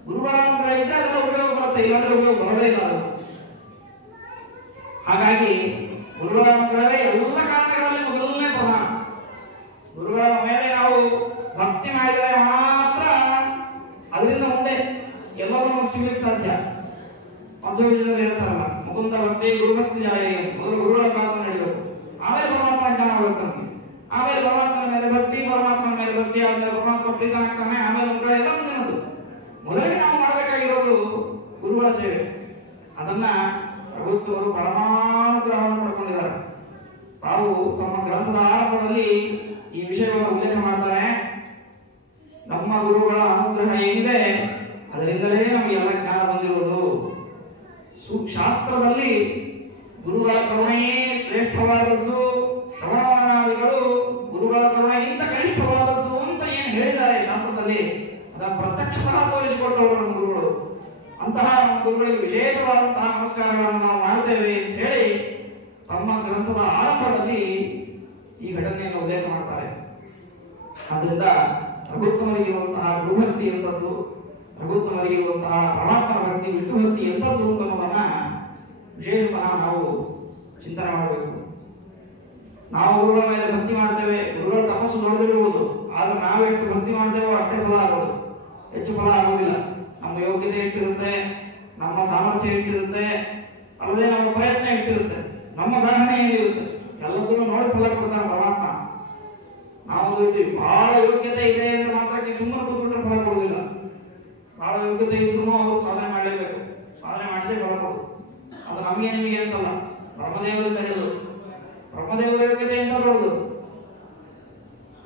ಗುರುಗಳ ಅನುಗ್ರಹ ಇದ್ರೆ ಅದೆಲ್ಲ ಉಪಯೋಗ ಬರುತ್ತೆ, ಇಲ್ಲಾಂದ್ರೆ ಉಪಯೋಗ ಬರೋದೇ ಇಲ್ಲ ಅದು. ಹಾಗಾಗಿ ಗುರುಗಳ ಅನುಗ್ರಹವೇ ಎಲ್ಲ ಕಾರಣಗಳಲ್ಲಿ ಮೊದಲನೇ ಪ್ರಧಾನ. ಗುರುಗಳ ಮೇಲೆ ನಾವು ಭಕ್ತಿ ಮಾಡಿದರೆ ಮಾತ್ರ ಅದರಿಂದ ಮುಂದೆ ಎಲ್ಲವನ್ನೂ ಸಿಗಲಿಕ್ಕೆ ಸಾಧ್ಯ. ಮಧ್ವವಿಜಯದಲ್ಲಿ ಹೇಳ್ತಾರಲ್ಲ, ಮುಕುಂದ ಭಕ್ತಿ ಗುರುಭಕ್ತಿ ಜಾಯ, ಮೊದಲು ಗುರುಗಳ ಪಾತ್ರ ನಡೀಬೇಕು, ಆಮೇಲೆ ಪರಮಾತ್ಮ ಜ್ಞಾನ ಆಗುತ್ತೆ ನಮಗೆ. ಆಮೇಲೆ ಪರಮಾತ್ಮನ ಮೇಲೆ ಭಕ್ತಿ, ಪರಮಾತ್ಮನ ಮೇಲೆ ಭಕ್ತಿ ಆದ್ಮೇಲೆ ಪರಮಾತ್ಮ ಪ್ರೀತ ಆಗ್ತಾನೆ. ಆಮೇಲೆ ಎಲ್ಲ ಮುಂದಿನದು. ಮೊದಲಿಗೆ ನಾವು ಮಾಡಬೇಕಾಗಿರೋದು ಗುರುಗಳ ಸೇವೆ. ಅದನ್ನ ಪ್ರಭುತ್ವರು ಪರಮಾನುಗ್ರಹವನ್ನು ಪಡ್ಕೊಂಡಿದ್ದಾರೆ. ತಾವು ತಮ್ಮ ಗ್ರಂಥದ ಆರಂಭದಲ್ಲಿ ಈ ವಿಷಯವನ್ನು ಉಲ್ಲೇಖ ಮಾಡ್ತಾರೆ. ನಮ್ಮ ಗುರುಗಳ ಅನುಗ್ರಹ ಏನಿದೆ ಅದರಿಂದಲೇ ನಮಗೆ ಎಲ್ಲ ಜ್ಞಾನ ಬಂದಿರುವುದು. ಶಾಸ್ತ್ರದಲ್ಲಿ ಗುರುಗಳ ಕರುಣೆಯೇ ಶ್ರೇಷ್ಠವಾದದ್ದು, ಶ್ರವಣಾದಿಗಳು ಗುರುಗಳ ಕರುಣೆಗಿಂತ ಕನಿಷ್ಠವಾದದ್ದು ಅಂತ ಏನು ಹೇಳಿದ್ದಾರೆ ಶಾಸ್ತ್ರದಲ್ಲಿ, ಅದನ್ನು ಪ್ರತ್ಯಕ್ಷತಃ ತೋರಿಸಿಕೊಟ್ಟವರು ನಮ್ಮ ಗುರುಗಳು. ಅಂತಹ ನಮ್ಮ ಗುರುಗಳಿಗೆ ವಿಶೇಷವಾದಂತಹ ನಮಸ್ಕಾರಗಳನ್ನು ನಾವು ಮಾಡ್ತೇವೆ ಅಂತ ಹೇಳಿ ತಮ್ಮ ಗ್ರಂಥದ ಆರಂಭದಲ್ಲಿ ಈ ಘಟನೆಯನ್ನು ಉಲ್ಲೇಖ ಮಾಡ್ತಾರೆ. ಆದ್ದರಿಂದ ಪ್ರಭುತ್ವರಿಗಿರುವಂತಹ ಗುರುಭಕ್ತಿ ಎಂಥದ್ದು, ಪ್ರಭುತ್ವರಿಗಿರುವಂತಹ ಪರಮಾತ್ಮನ ಭಕ್ತಿ, ವಿಷ್ಣು ಭಕ್ತಿ ಎಂಥದ್ದು ಅನ್ನೋದನ್ನ ವಿಶೇಷತಃ ನಾವು ಚಿಂತನೆ ಮಾಡಬೇಕು. ನಾವು ಗುರುಗಳ ಮೇಲೆ ಭಕ್ತಿ ಮಾಡ್ತೇವೆ, ಗುರುಗಳ ತಪಸ್ಸು ದೊಡ್ಡದಿರುವುದು, ಆದ್ರೆ ನಾವು ಎಷ್ಟು ಭಕ್ತಿ ಮಾಡ್ತೇವೋ ಅಷ್ಟೇ ಫಲ ಆಗೋದು, ಹೆಚ್ಚು ಫಲ ಆಗುವುದಿಲ್ಲ. ನಮ್ಮ ಯೋಗ್ಯತೆ ಎಷ್ಟಿರುತ್ತೆ, ನಮ್ಮ ಸಾಮರ್ಥ್ಯ ಎಷ್ಟಿರುತ್ತೆ, ಅಲ್ಲದೆ ನಮ್ಮ ಪ್ರಯತ್ನ ಎಷ್ಟಿರುತ್ತೆ, ನಮ್ಮ ಸಾಧನೆ ಏನಿರುತ್ತೆ, ಎಲ್ಲದನ್ನು ನೋಡಿ ಫಲ ಕೊಡ್ತಾನೆ ಪರಮಾತ್ಮ. ನಾವು ಬಹಳ ಯೋಗ್ಯತೆ ಇದೆ ಅಂತ ಮಾತ್ರಕ್ಕೆ ಸುಮ್ಮನೆ ಕೂತ್ಬಿಟ್ರೆ ಫಲ ಕೊಡುವುದಿಲ್ಲ. ಬಹಳ ಯೋಗ್ಯತೆ ಇದ್ರೂ ಅವರು ಸಾಧನೆ ಮಾಡಲೇಬೇಕು, ಸಾಧನೆ ಮಾಡಿಸೇ ಫಲ ಕೊಡು. ಅದು ನಮಗೆ ನಿಮಗೆ ಅಂತಲ್ಲ, ಬ್ರಹ್ಮದೇವರಿಂದ ಹಿಡಿದು ಬ್ರಹ್ಮದೇವರ ಯೋಗ್ಯತೆ ಅಂತ ದೊಡ್ಡದು.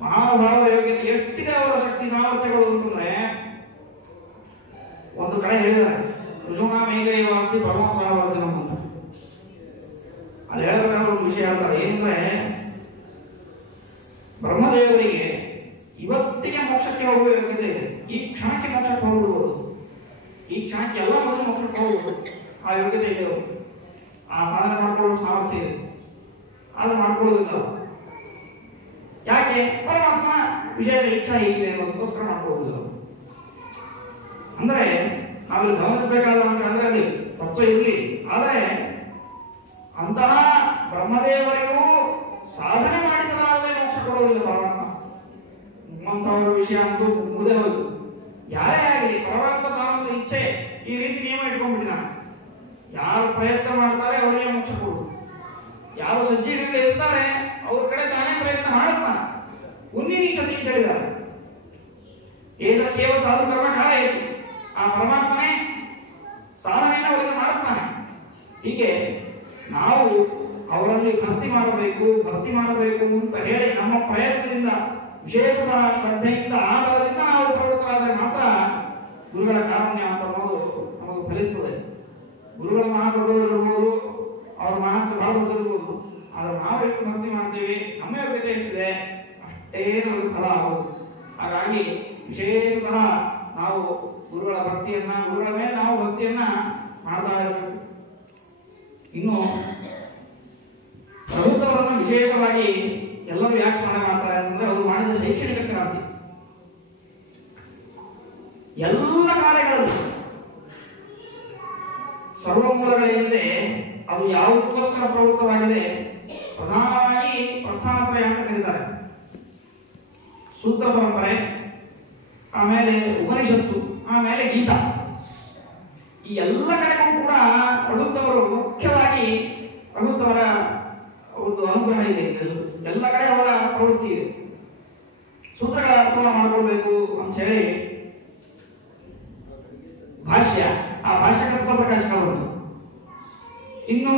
ಮಹಾನುಭಾವರ ಯೋಗ್ಯತೆ ಎಷ್ಟಿದೆ, ಅವರ ಶಕ್ತಿ ಸಾಮರ್ಥ್ಯಗಳು ಅಂತಂದ್ರೆ ಒಂದು ಕಡೆ ಹೇಳಿದ್ದಾರೆ, ಋಷುಣ ಮೇಘೈವಾಸ್ತಿ ಪರಮೋತ್ಸಾಹವರ್ಜನ ಅಂತ. ಅಲ್ಲಿ ಹೇಳಬೇಕಾದ ಒಂದು ವಿಷಯ ಹೇಳ್ತಾರೆ. ಏನಂದ್ರೆ ಬ್ರಹ್ಮದೇವರಿಗೆ ಇವತ್ತಿಗೆ ಮೋಕ್ಷಕ್ಕೆ ಹೋಗುವ ಯೋಗ್ಯತೆ ಇದೆ. ಈ ಕ್ಷಣಕ್ಕೆ ಮೋಕ್ಷಕ್ಕೆ ಹೋಗ್ಬಿಡ್ಬೋದು, ಈ ಕ್ಷಣಕ್ಕೆ ಎಲ್ಲ ಮೋಕ್ಷಕ್ಕೆ ಹೋಗ್ಬೋದು. ಆ ಯೋಗ್ಯತೆ ಇದೆ, ಅವರು ಆ ಸಾಧನೆ ಮಾಡ್ಕೊಳ್ಳೋ ಸಾಮರ್ಥ್ಯ ಇದೆ, ಆದ್ರೆ ಮಾಡ್ಕೊಳ್ಳೋದಿಲ್ಲ. ಯಾಕೆ? ಪರಮಾತ್ಮ ವಿಶೇಷ ಇಚ್ಛಾ ಹೀಗಿದೆ ಅನ್ನೋದಕ್ಕೋಸ್ಕರ ಮಾಡ್ಕೊಳ್ಳೋದಿಲ್ಲ. ಅಂದ್ರೆ ನಾವಿಲ್ಲಿ ಗಮನಿಸಬೇಕಾದ ಅಂದ್ರೆ ಅಲ್ಲಿ ತತ್ವ ಇರಲಿ, ಆದರೆ ಅಂತಹ ಬ್ರಹ್ಮದೇವರಿಗೂ ಸಾಧನೆ ಮಾಡಿಸಲಾರದೆ ಮೋಕ್ಷ ಕೊಡೋದಿಲ್ಲ ಪರಮಾತ್ಮ. ನಿಮ್ಮಂಥವರ ವಿಷಯ ಅಂತೂ ಮುಗಿದೇ ಹೋಯ್ತು. ಯಾರೇ ಆಗಲಿ ಪರಮಾತ್ಮ ತಾನೊಂದು ಇಚ್ಛೆ ಈ ರೀತಿ ನಿಯಮ ಇಟ್ಕೊಂಡ್ಬಿಟ್ಟಿದ್ದಾನೆ. ಯಾರು ಪ್ರಯತ್ನ ಮಾಡ್ತಾರೆ ಅವರಿಗೆ ಮೋಕ್ಷ ಕೊಡು, ಯಾರು ಸಜ್ಜೀವಿಗಳು ಇರ್ತಾರೆ ಅವ್ರ ಕಡೆ ತಾನೇ ಪ್ರಯತ್ನ ಮಾಡಿಸ್ತಾನೆ. ಉನ್ನಿನೀಶತಿ ಅಂತ ಹೇಳಿದ್ದಾರೆ, ಏಸ ಕೇವಲ ಸಾಧು ಕರ್ಮ ಕಾಲ ಐತಿ. ಆ ಪರಮಾತ್ಮನೇ ಸಾಧನೆಯನ್ನು ಅವರಿಗೆ ಮಾಡಿಸ್ತಾನೆ. ಹೀಗೆ ನಾವು ಅವರಲ್ಲಿ ಭಕ್ತಿ ಮಾಡಬೇಕು ಅಂತ ಹೇಳಿ ನಮ್ಮ ಪ್ರಯತ್ನದಿಂದ, ವಿಶೇಷವಾದ ಶ್ರದ್ಧೆಯಿಂದ, ಆಧಾರದಿಂದ ನಾವು ಪ್ರವೃತ್ತರಾದರೆ ಮಾತ್ರ ಗುರುಗಳ ಕಾರುಣ್ಯ ಅಂತ ಅನ್ನೋದು ನಮಗೆ ಫಲಿಸ್ತದೆ. ಗುರುಗಳ ಮಹಾದೊಡ್ಡವರಿರ್ಬೋದು, ಅವ್ರ ಮಹಾತ್ಮ ಬಹಳ ದೊಡ್ಡದಿರ್ಬೋದು, ಆದ್ರೆ ನಾವು ಎಷ್ಟು ಭಕ್ತಿ ಮಾಡ್ತೀವಿ, ನಮ್ಮ ಯೋಗ್ಯತೆ ಎಷ್ಟಿದೆ ಅಷ್ಟೇ ನಮಗೆ ಫಲ ಆಗೋದು. ಹಾಗಾಗಿ ವಿಶೇಷತಃ ನಾವು ಗುರುಗಳ ಮೇಲೆ ನಾವು ಭಕ್ತಿಯನ್ನ ಮಾಡ್ತಾ ಇರಬೇಕು. ಇನ್ನು ಪ್ರಭುತ್ವವನ್ನು ವಿಶೇಷವಾಗಿ ಎಲ್ಲರೂ ಯಾಕೆ ಸ್ಮರಣೆ ಮಾಡ್ತಾರೆ ಅಂತಂದ್ರೆ ಅವರು ಮಾಡಿದ ಶೈಕ್ಷಣಿಕ ಕ್ರಾಂತಿ. ಎಲ್ಲ ಕಾರ್ಯಗಳಲ್ಲಿ ಸರ್ವಮೂಲಗಳೇನಿದೆ ಅದು ಯಾವುದಕ್ಕೋಸ್ಕರ ಪ್ರವೃತ್ತವಾಗಿದೆ, ಪ್ರಧಾನವಾಗಿ ಪ್ರಸ್ಥಾನತ್ರಯ ಅಂತ ಕರೀತಾರೆ. ಸೂತ್ರ ಪರಂಪರೆ, ಆಮೇಲೆ ಉಪನಿಷತ್ತು, ಆಮೇಲೆ ಗೀತಾ. ಈ ಎಲ್ಲ ಕಡೆಗೂ ಕೂಡ ಪ್ರಭುತ್ವರು ಮುಖ್ಯವಾಗಿ ಪ್ರಭುತ್ವರ ಒಂದು ಅನುಗ್ರಹ ಇದೆ. ಎಲ್ಲ ಕಡೆ ಅವರ ಪ್ರವೃತ್ತಿ ಇದೆ. ಸೂತ್ರಗಳ ಅರ್ಥವನ್ನು ಮಾಡಿಕೊಳ್ಬೇಕು ಅಂತ ಹೇಳಿ ಭಾಷ್ಯ, ಆ ಭಾಷ್ಯಕರ್ತ ಪ್ರಕಾಶಕ ಬಂತು. ಇನ್ನು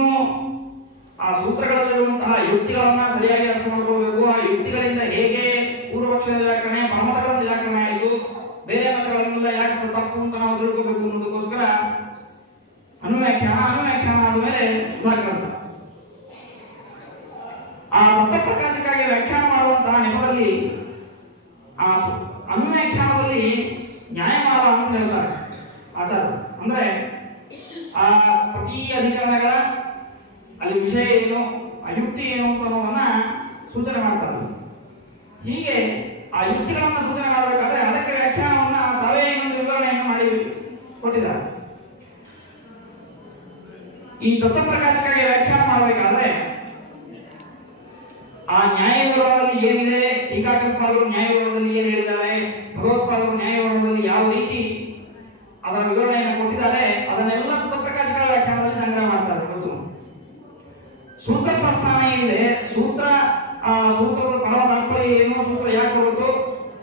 ಆ ಸೂತ್ರಗಳಲ್ಲಿರುವಂತಹ ಯುಕ್ತಿಗಳನ್ನ ಸರಿಯಾಗಿ ಅರ್ಥ ಮಾಡ್ಕೊಳ್ಬೇಕು. ಆ ಯುಕ್ತಿಗಳಿಂದ ಹೇಗೆ ಪೂರ್ವಪಕ್ಷ ನಿರಾಕರಣೆ, ಪರಮತಗಳ ನಿರಾಕರಣೆ ಆಯಿತು, ಬೇರೆ ಮತಗಳನ್ನೆಲ್ಲ ಯಾಕೆ ತಪ್ಪು ಅಂತ ನಾವು ತಿಳ್ಕೋಬೇಕು ಅನ್ನೋದಕ್ಕೋಸ್ಕರ ಅನುವ್ಯಾಖ್ಯಾನ ಆದ್ಮೇಲೆ ಸುಧಾಕರಂತ ಆ ತತ್ವಪ್ರಕಾಶಕ್ಕಾಗಿ ವ್ಯಾಖ್ಯಾನ ಮಾಡುವಂತಹ ನೆಪದಲ್ಲಿ ಆ ಅನುವ್ಯಾಖ್ಯಾನದಲ್ಲಿ ನ್ಯಾಯಮಾಲ ಅಂತ ಹೇಳ್ತಾರೆ ಆಚಾರ. ಅಂದ್ರೆ ಆ ಪ್ರತಿ ಅಧಿಕರಣಗಳ ಅಲ್ಲಿ ವಿಷಯ ಏನು, ಅಯುಕ್ತಿ ಏನು ಅಂತ ಅನ್ನೋದನ್ನ ಸೂಚನೆ ಮಾಡ್ತಾರೆ. ಹೀಗೆ ಆ ಯುಕ್ತಿಗಳನ್ನು ಸೂಚನೆ ಮಾಡಬೇಕಾದ್ರೆ ಅದಕ್ಕೆ ವ್ಯಾಖ್ಯಾನವನ್ನ ತಾವೇ ಇನ್ನೊಂದು ವಿವರಣೆಯನ್ನು ಮಾಡಿ ಕೊಟ್ಟಿದ್ದಾರೆ. ಈ ತತ್ವಪ್ರಕಾಶಕ್ಕಾಗಿ ವ್ಯಾಖ್ಯಾನ ಮಾಡಬೇಕಾದ್ರೆ ಆ ನ್ಯಾಯವಿವರಣದಲ್ಲಿ ಏನಿದೆ, ಟೀಕಾಕೃತ್ಪಾದರು ನ್ಯಾಯವಿವರಣದಲ್ಲಿ ಏನು ಹೇಳಿದ್ದಾರೆ, ಭಗವತ್ಪಾದರು ನ್ಯಾಯವಿವರಣದಲ್ಲಿ ಯಾವ ರೀತಿ ಅದರ ವಿವರಣೆಯನ್ನು ಕೊಟ್ಟಿದ್ದಾರೆ, ಅದನ್ನೆಲ್ಲ ತತ್ವಪ್ರಕಾಶಗಳ ವ್ಯಾಖ್ಯಾನದಲ್ಲಿ ಸಂಗ್ರಹ ಮಾಡ್ತಾರೆ. ಸೂತ್ರ ಪ್ರಸ್ಥಾನ ಏನಿದೆ, ಸೂತ್ರದ ಪರಮ ತಾತ್ಪರ್ಯ ಏನು, ಸೂತ್ರ ಯಾಕೆ ಬರುವುದು,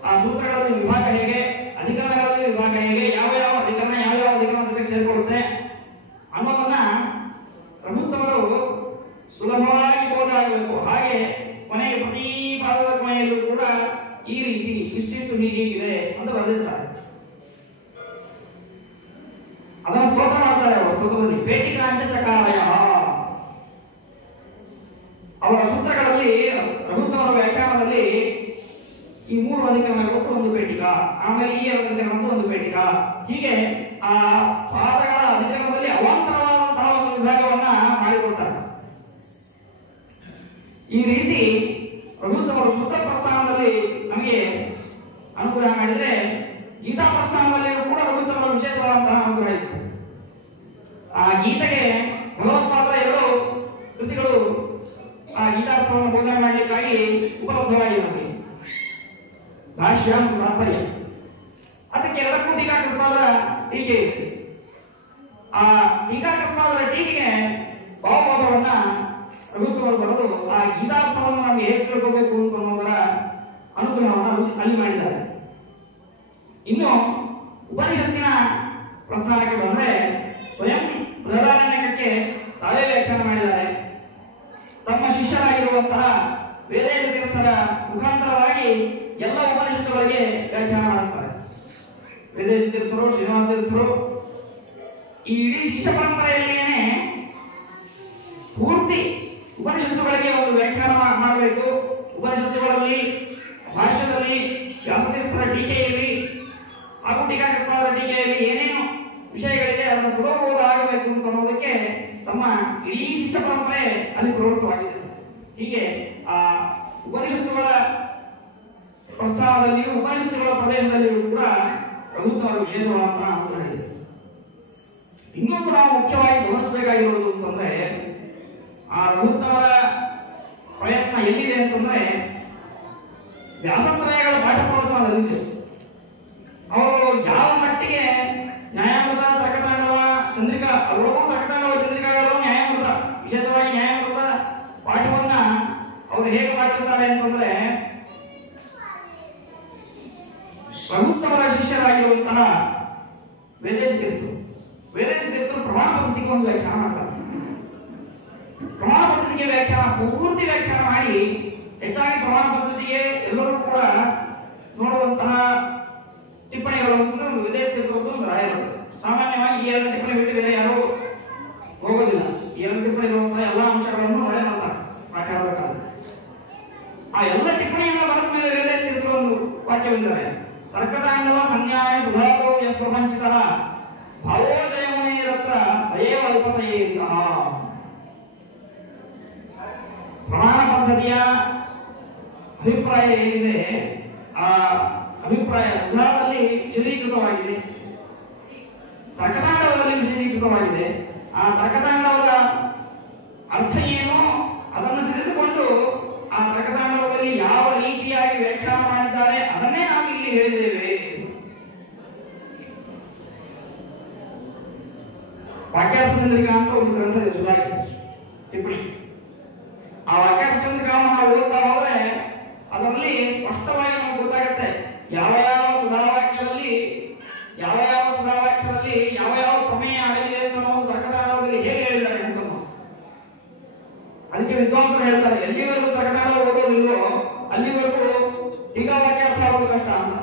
ಆ ಸೂತ್ರಗಳಲ್ಲಿ ವಿಭಾಗ ಹೇಗೆ, ಅಧಿಕರಣಗಳಲ್ಲಿ ವಿಭಾಗ ಹೇಗೆ, ಯಾವ ಅಧಿಕರಣ ಜೊತೆಗೆ ಸೇರಿಕೊಳ್ಳುತ್ತೆ ಅನ್ನೋದನ್ನ ಪ್ರಭುತ್ವರು ಸುಲಭವಾಗಿ ಬೋಧ ಆಗಬೇಕು. ಹಾಗೆ ಕೊನೆಗೆ ಪ್ರತಿ ಪಾದದ ಕೊನೆಯಲ್ಲೂ ಕೂಡ ಈ ರೀತಿ ಇಷ್ಟಿಷ್ಟು ಹೀಗಿದೆ ಅಂತ ಬರೆದಿರ್ತಾರೆ. ಅದನ್ನು ಸ್ತೋತ್ರ ಮಾಡ್ತಾರೆ ಅವರು ಸ್ತೋತ್ರದಲ್ಲಿ. ಪೇಟಿಕಾಂಚ ಚಕಾರಯ, ಅವರ ಸೂತ್ರಗಳಲ್ಲಿ ಪ್ರಭುತ್ವರ ವ್ಯಾಖ್ಯಾನದಲ್ಲಿ ಈ 3 ಅಧಿಕರಣಗಳು ಒಂದು ಪೇಟಿಕ, ಆಮೇಲೆ ಈ ಅಧಿಕರಣಕ್ಕೂ ಒಂದು ಪೇಟಿಕ, ಹೀಗೆ ಆ ಪಾದಗಳ ಅಧಿಕರಣದಲ್ಲಿ ಅವಾಂತರವಾದಂತಹ ಒಂದು ವಿಭಾಗವನ್ನ ಮಾಡಿಕೊಡ್ತಾರೆ. ಈ ರೀತಿ ಪ್ರಭುತ್ವರು ಸೂತ್ರ ಪ್ರಸ್ಥಾನದಲ್ಲಿ ನಮಗೆ ಅನುಗ್ರಹ ಮಾಡಿದರೆ, ಗೀತಾ ಪ್ರಸ್ಥಾನದಲ್ಲಿಯೂ ಕೂಡ ಪ್ರಭುತ್ವರ ವಿಶೇಷವಾದಂತಹ ಅನುಗ್ರಹ ಇತ್ತು. ಆ ಗೀತೆಗೆ ಭಗವತ್ಪಾದರ 2 ಕೃತಿಗಳು ಆ ಗೀತಾರ್ಥವನ್ನು ಬೋಧನೆ ಮಾಡಲಿಕ್ಕಾಗಿ ಉಪಲಬ್ಧವಾಗಿದೆ ನಮಗೆ, ಭಾಷ್ಯ ಮತ್ತು ತಾತ್ಪರ್ಯ. ಅದಕ್ಕೆ 2 ಟೀಕಾಕೃತ್ಪಾದರ ಟೀಕೆ ಇದೆ. ಆ ಟೀಕಾಕೃತ್ಪಾದರ ಟೀಕೆಗೆ ಭಾವಬೋಧವನ್ನ ಪ್ರಭುತ್ವರು ಬರೆದು ಆ ಗೀತಾರ್ಥವನ್ನು ನಮಗೆ ಹೇಗೆ ತಿಳ್ಕೋಬೇಕು ಅಂತ ಅನ್ನೋದರ ಅನುಗ್ರಹವನ್ನು ಅಲ್ಲಿ ಮಾಡಿದ್ದಾರೆ. ಇನ್ನು ಉಪನಿಷತ್ತಿನ ಪ್ರಸ್ಥಾನಕ್ಕೆ ಬಂದ್ರೆ ಸ್ವಯಂ ಬೃಹದಾರಣ್ಯಕಕ್ಕೆ ತಾವೇ ವ್ಯಾಖ್ಯಾನ ಮಾಡಿದ್ದಾರೆ. ತಮ್ಮ ಶಿಷ್ಯರಾಗಿರುವಂತಹ ವೇದೇಶ ತೀರ್ಥರ ಮುಖಾಂತರವಾಗಿ ಎಲ್ಲ ಉಪನಿಷತ್ತುಗಳಿಗೆ ವ್ಯಾಖ್ಯಾನ ಮಾಡುತ್ತಾರೆ. ವೇದೇಶ ತೀರ್ಥರು, ಶ್ರೀನಿವಾಸ ತೀರ್ಥರು ಈ ಇಡೀ ಶಿಷ್ಯ ಪರಂಪರೆಯಲ್ಲಿಯೇ ಪೂರ್ತಿ ಉಪನಿಷತ್ತುಗಳಿಗೆ ಒಂದು ವ್ಯಾಖ್ಯಾನ ಮಾಡಬೇಕು. ಉಪನಿಷತ್ತುಗಳಲ್ಲಿ, ಭಾಷ್ಯದಲ್ಲಿ, ವ್ಯಾಸತೀರ್ಥರ ಟೀಕೆಯಲ್ಲಿ ಹಾಗೂ ಟೀಕಾಕೃತ್ಪಾದರ ಟೀಕೆಯಲ್ಲಿ ಏನೇನು ವಿಷಯಗಳಿದೆ ಅದನ್ನು ಸುಲಭವಾಗಿ ಆಗಬೇಕು ಅಂತ ಅನ್ನೋದಕ್ಕೆ ತಮ್ಮ ಇಡೀ ಶಿಷ್ಯ ಪರಂಪರೆ ಅಲ್ಲಿ ಪ್ರವೃತ್ತವಾಗಿದೆ. ಹೀಗೆ ಆ ಉಪನಿಷತ್ತುಗಳ ಪ್ರಸ್ಥಾನದಲ್ಲಿಯೂ ಉಪನಿಷತ್ತುಗಳ ಪ್ರದೇಶದಲ್ಲಿಯೂ ಕೂಡ ಪ್ರಭುತ್ವರ ವಿಶೇಷವಾದಂತಹ ಅನುಗ್ರಹ ಇದೆ. ಇನ್ನೊಂದು ನಾವು ಮುಖ್ಯವಾಗಿ ಗಮನಿಸಬೇಕಾಗಿರುವುದು ಅಂತಂದ್ರೆ, ಆ ಪ್ರಭುತ್ವರ ಪ್ರಯತ್ನ ಎಲ್ಲಿದೆ ಅಂತಂದ್ರೆ ವ್ಯಾಸತ್ರಯಗಳ ಪಾಠ ಪ್ರವಚನದಲ್ಲಿದೆ. ಅವರು ಯಾವ ಮಟ್ಟಿಗೆ ನ್ಯಾಯಾಮೃತ, ತರ್ಕತಾಂಡವ, ಚಂದ್ರಿಕಾ, ಅವರಿಗೂ ತರ್ಕತಾಂಡವ ಚಂದ್ರಿಕಾಗಳು ನ್ಯಾಯಾಮೃತ, ವಿಶೇಷವಾಗಿ ನ್ಯಾಯಾಮೃತ ಪಾಠವನ್ನ ಅವರು ಹೇಗೆ ಮಾಡಿರ್ತಾರೆ ಅಂತಂದ್ರೆ, ಪ್ರಭುತ್ವರ ಶಿಷ್ಯರಾಗಿರುವಂತಹ ವೇದೇಶ ತೀರ್ಥರು ಪ್ರಮಾಣ ಪದ್ಧತಿಗೆ ಒಂದು ವ್ಯಾಖ್ಯಾನ ಮಾಡ್ತಾರೆ. ಪ್ರಮಾಣ ಪದ್ಧತಿಗೆ ಪೂರ್ತಿ ವ್ಯಾಖ್ಯಾನ ಮಾಡಿ, ಹೆಚ್ಚಾಗಿ ಪ್ರಮಾಣ ಪದ್ಧತಿಗೆ ಎಲ್ಲರೂ ಕೂಡ ನೋಡುವಂತಹ ಟಿಪ್ಪಣಿಗಳು ಅಂತಂದ್ರೆ ವೇದೇಶ ತೀರ್ಥರದ್ದು ಒಂದು ರಾಯ ಬರುತ್ತೆ. ಸಾಮಾನ್ಯವಾಗಿ ಈ 2 ಟಿಪ್ಪಣಿ ಬಿಟ್ಟು ಬೇರೆ ಯಾರು ಹೋಗೋದಿಲ್ಲ. ಈ 2 ಟಿಪ್ಪಣಿ ಇರುವಂತಹ ಎಲ್ಲ ಅಂಶಗಳನ್ನು ಒಳ್ಳೆ ಮಾಡ್ತಾರೆ ಮಾತಾಡಬೇಕಾದ್ರೆ. ಆ ಎಲ್ಲ ಟಿಪ್ಪಣಿಯನ್ನು ಬರೆದ ಮೇಲೆ ವೇದೇಶ ತೀರ್ಥರು ಒಂದು ವಾಕ್ಯವಿದ್ದಾರೆ. ತರ್ಕತಾಂಡವ ಸಂನ್ಯಾಯ ಸುಧಾರೋ ಪ್ರಪಂಚಿತಃ ಭಾವೋದಯಮುನೇರತ್ರ ಸಯೇವ ಅಲ್ಪತೆಯೇಂತಹ. ಪ್ರಮಾಣ ಪದ್ಧತಿಯ ಅಭಿಪ್ರಾಯ ಏನಿದೆ, ಆ ಅಭಿಪ್ರಾಯ ಸುಧಾರದಲ್ಲಿ ವಿಶದೀಕೃತವಾಗಿದೆ, ತರ್ಕತಾಂಡವದಲ್ಲಿ ವಿಶದೀಕೃತವಾಗಿದೆ. ಆ ತರ್ಕತಾಂಡವದ ಅರ್ಥ ಏನು ಅದನ್ನು ತಿಳಿದುಕೊಂಡು ಆ ತರ್ಕತಾಂಡವದಲ್ಲಿ ಯಾವ ರೀತಿಯಾಗಿ ವ್ಯಾಖ್ಯಾನ ಮಾಡಿದ್ದಾರೆ ಅದನ್ನೇ ನಾವು ಇಲ್ಲಿ ಹೇಳಿದ್ದೇವೆ. ವಾಕ್ಯಾರ್ಥ ಚಂದ್ರಿಕಾ ಅಂತ ಒಂದು ಗ್ರಂಥ ಇದೆ, ಸುಧಾರಿ ಟಿಪ್ಪಣಿ. ಆ ವಾಕ್ಯಾರ್ಥ ಚಂದ್ರಿಕಾವನ್ನು ನಾವು ಓದ್ತಾ ಹೋದ್ರೆ ಅದರಲ್ಲಿ ಸ್ಪಷ್ಟವಾಗಿ ನಮಗೆ ಗೊತ್ತಾಗುತ್ತೆ ಯಾವ ಸುಧಾವಾಕ್ಯದಲ್ಲಿ ಯಾವ ಪ್ರಮೇಯ ಆಗಲಿದೆ ಅಂತ ನಾವು ತರ್ಕತಾಂಡವದಲ್ಲಿ ಹೇಗೆ ಹೇಳಿದ್ದಾರೆ ಅಂತ. ಅದಕ್ಕೆ ವಿದ್ವಾಂಸರು ಹೇಳ್ತಾರೆ, ಎಲ್ಲಿವರೆಗೂ ತರ್ಕತಾಂಡವ ಓದೋದಿಲ್ವೋ ಅಲ್ಲಿವರೆಗೂ ಟೀಕಾವಾಕ್ಯಾರ್ಥ ಆಗೋದು ಕಷ್ಟ ಅಂತ.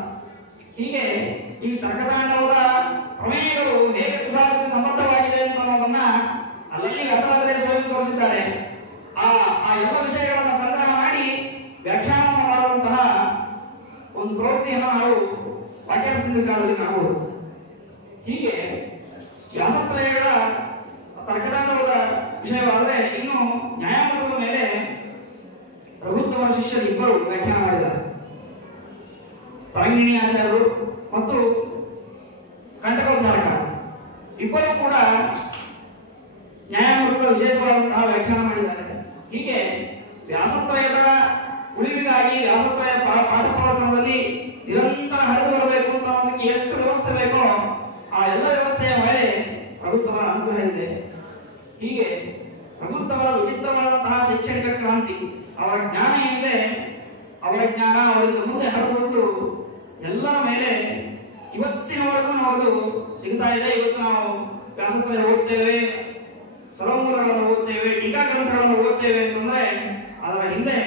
ಹೀಗೆ ಈ ತರ್ಕತಾಂಡವದ ಪ್ರಮೇಯಗಳು ಹೇಗೆ ಸುಧಾರಕ್ಕೆ ಸಂಬಂಧವಾಗಿದೆ ಅಂತ ಅನ್ನೋದನ್ನ ಅಲ್ಲಿ ವ್ಯಾಸರಾಜರೇ ಸ್ವಯಂ ತೋರಿಸಿದ್ದಾರೆ. ಆ ಎಲ್ಲ ವಿಷಯಗಳನ್ನು ಸಂಗ್ರಹ ಮಾಡಿ ವ್ಯಾಖ್ಯಾನವನ್ನು ಮಾಡುವಂತಹ ಒಂದು ಪ್ರವೃತ್ತಿಯನ್ನು ನಾವು ವಾಕ್ಯಾರ್ಥದಲ್ಲಿ ಕಾಣಬಹುದು. ಹೀಗೆ ವ್ಯಾಸತ್ರಯಗಳ ತರ್ಕತಾಂಡವದ ವಿಷಯವಾದರೆ, ಇನ್ನು ನ್ಯಾಯಾಮೃತದ ಮೇಲೆ ಪ್ರಭುತ್ವರ ಶಿಷ್ಯರು 2 ವ್ಯಾಖ್ಯಾನ ಮಾಡಿದ್ದಾರೆ. ತರಂಗಿಣಿ ಆಚಾರ್ಯರು ಮತ್ತು ಕಂಟಕೋದ್ಧಾರಕ ಇಬ್ಬರು ಕೂಡ ನ್ಯಾಯಾಮೃತದ ವಿಶೇಷವಾದಂತಹ ವ್ಯಾಖ್ಯಾನ ಮಾಡಿದ್ದಾರೆ. ಹೀಗೆ ವ್ಯಾಸತ್ರಯದ ಉಳಿವಿಗಾಗಿ ವ್ಯಾಸತ್ರಯ ಪಾಠ ಪ್ರವಚನದಲ್ಲಿ ನಿರಂತರ ಹರಿದು ಬರಬೇಕು ಅಂತ ನಮಗೆ ಎಷ್ಟು ವ್ಯವಸ್ಥೆ ಬೇಕೋ ಆ ಎಲ್ಲ ವ್ಯವಸ್ಥೆಯ ಮೇಲೆ ಪ್ರಭುತ್ವರ ಅನುಗ್ರಹ ಇದೆ. ಹೀಗೆ ಪ್ರಭುತ್ವರ ವಿಚಿತ್ರವಾದಂತಹ ಶೈಕ್ಷಣಿಕ ಕ್ರಾಂತಿ. ಅವರ ಜ್ಞಾನ ಏನಿದೆ, ಅವರ ಜ್ಞಾನ ಅವರಿಂದ ಮುಂದೆ ಹರಡುವುದು ಎಲ್ಲರ ಮೇಲೆ ಇವತ್ತಿನವರೆಗೂ ನಾವು ಸಿಗ್ತಾ ಇದೆ. ಇವತ್ತು ನಾವು ವ್ಯಾಸತ್ರಯ ಓದ್ತೇವೆ, ಸರ್ವಮೂಲಗಳನ್ನು ಓದ್ತೇವೆ, ಟೀಕಾ ಗ್ರಂಥಗಳನ್ನು ಓದ್ತೇವೆ ಅಂತಂದ್ರೆ ಅದರ ಹಿಂದೆ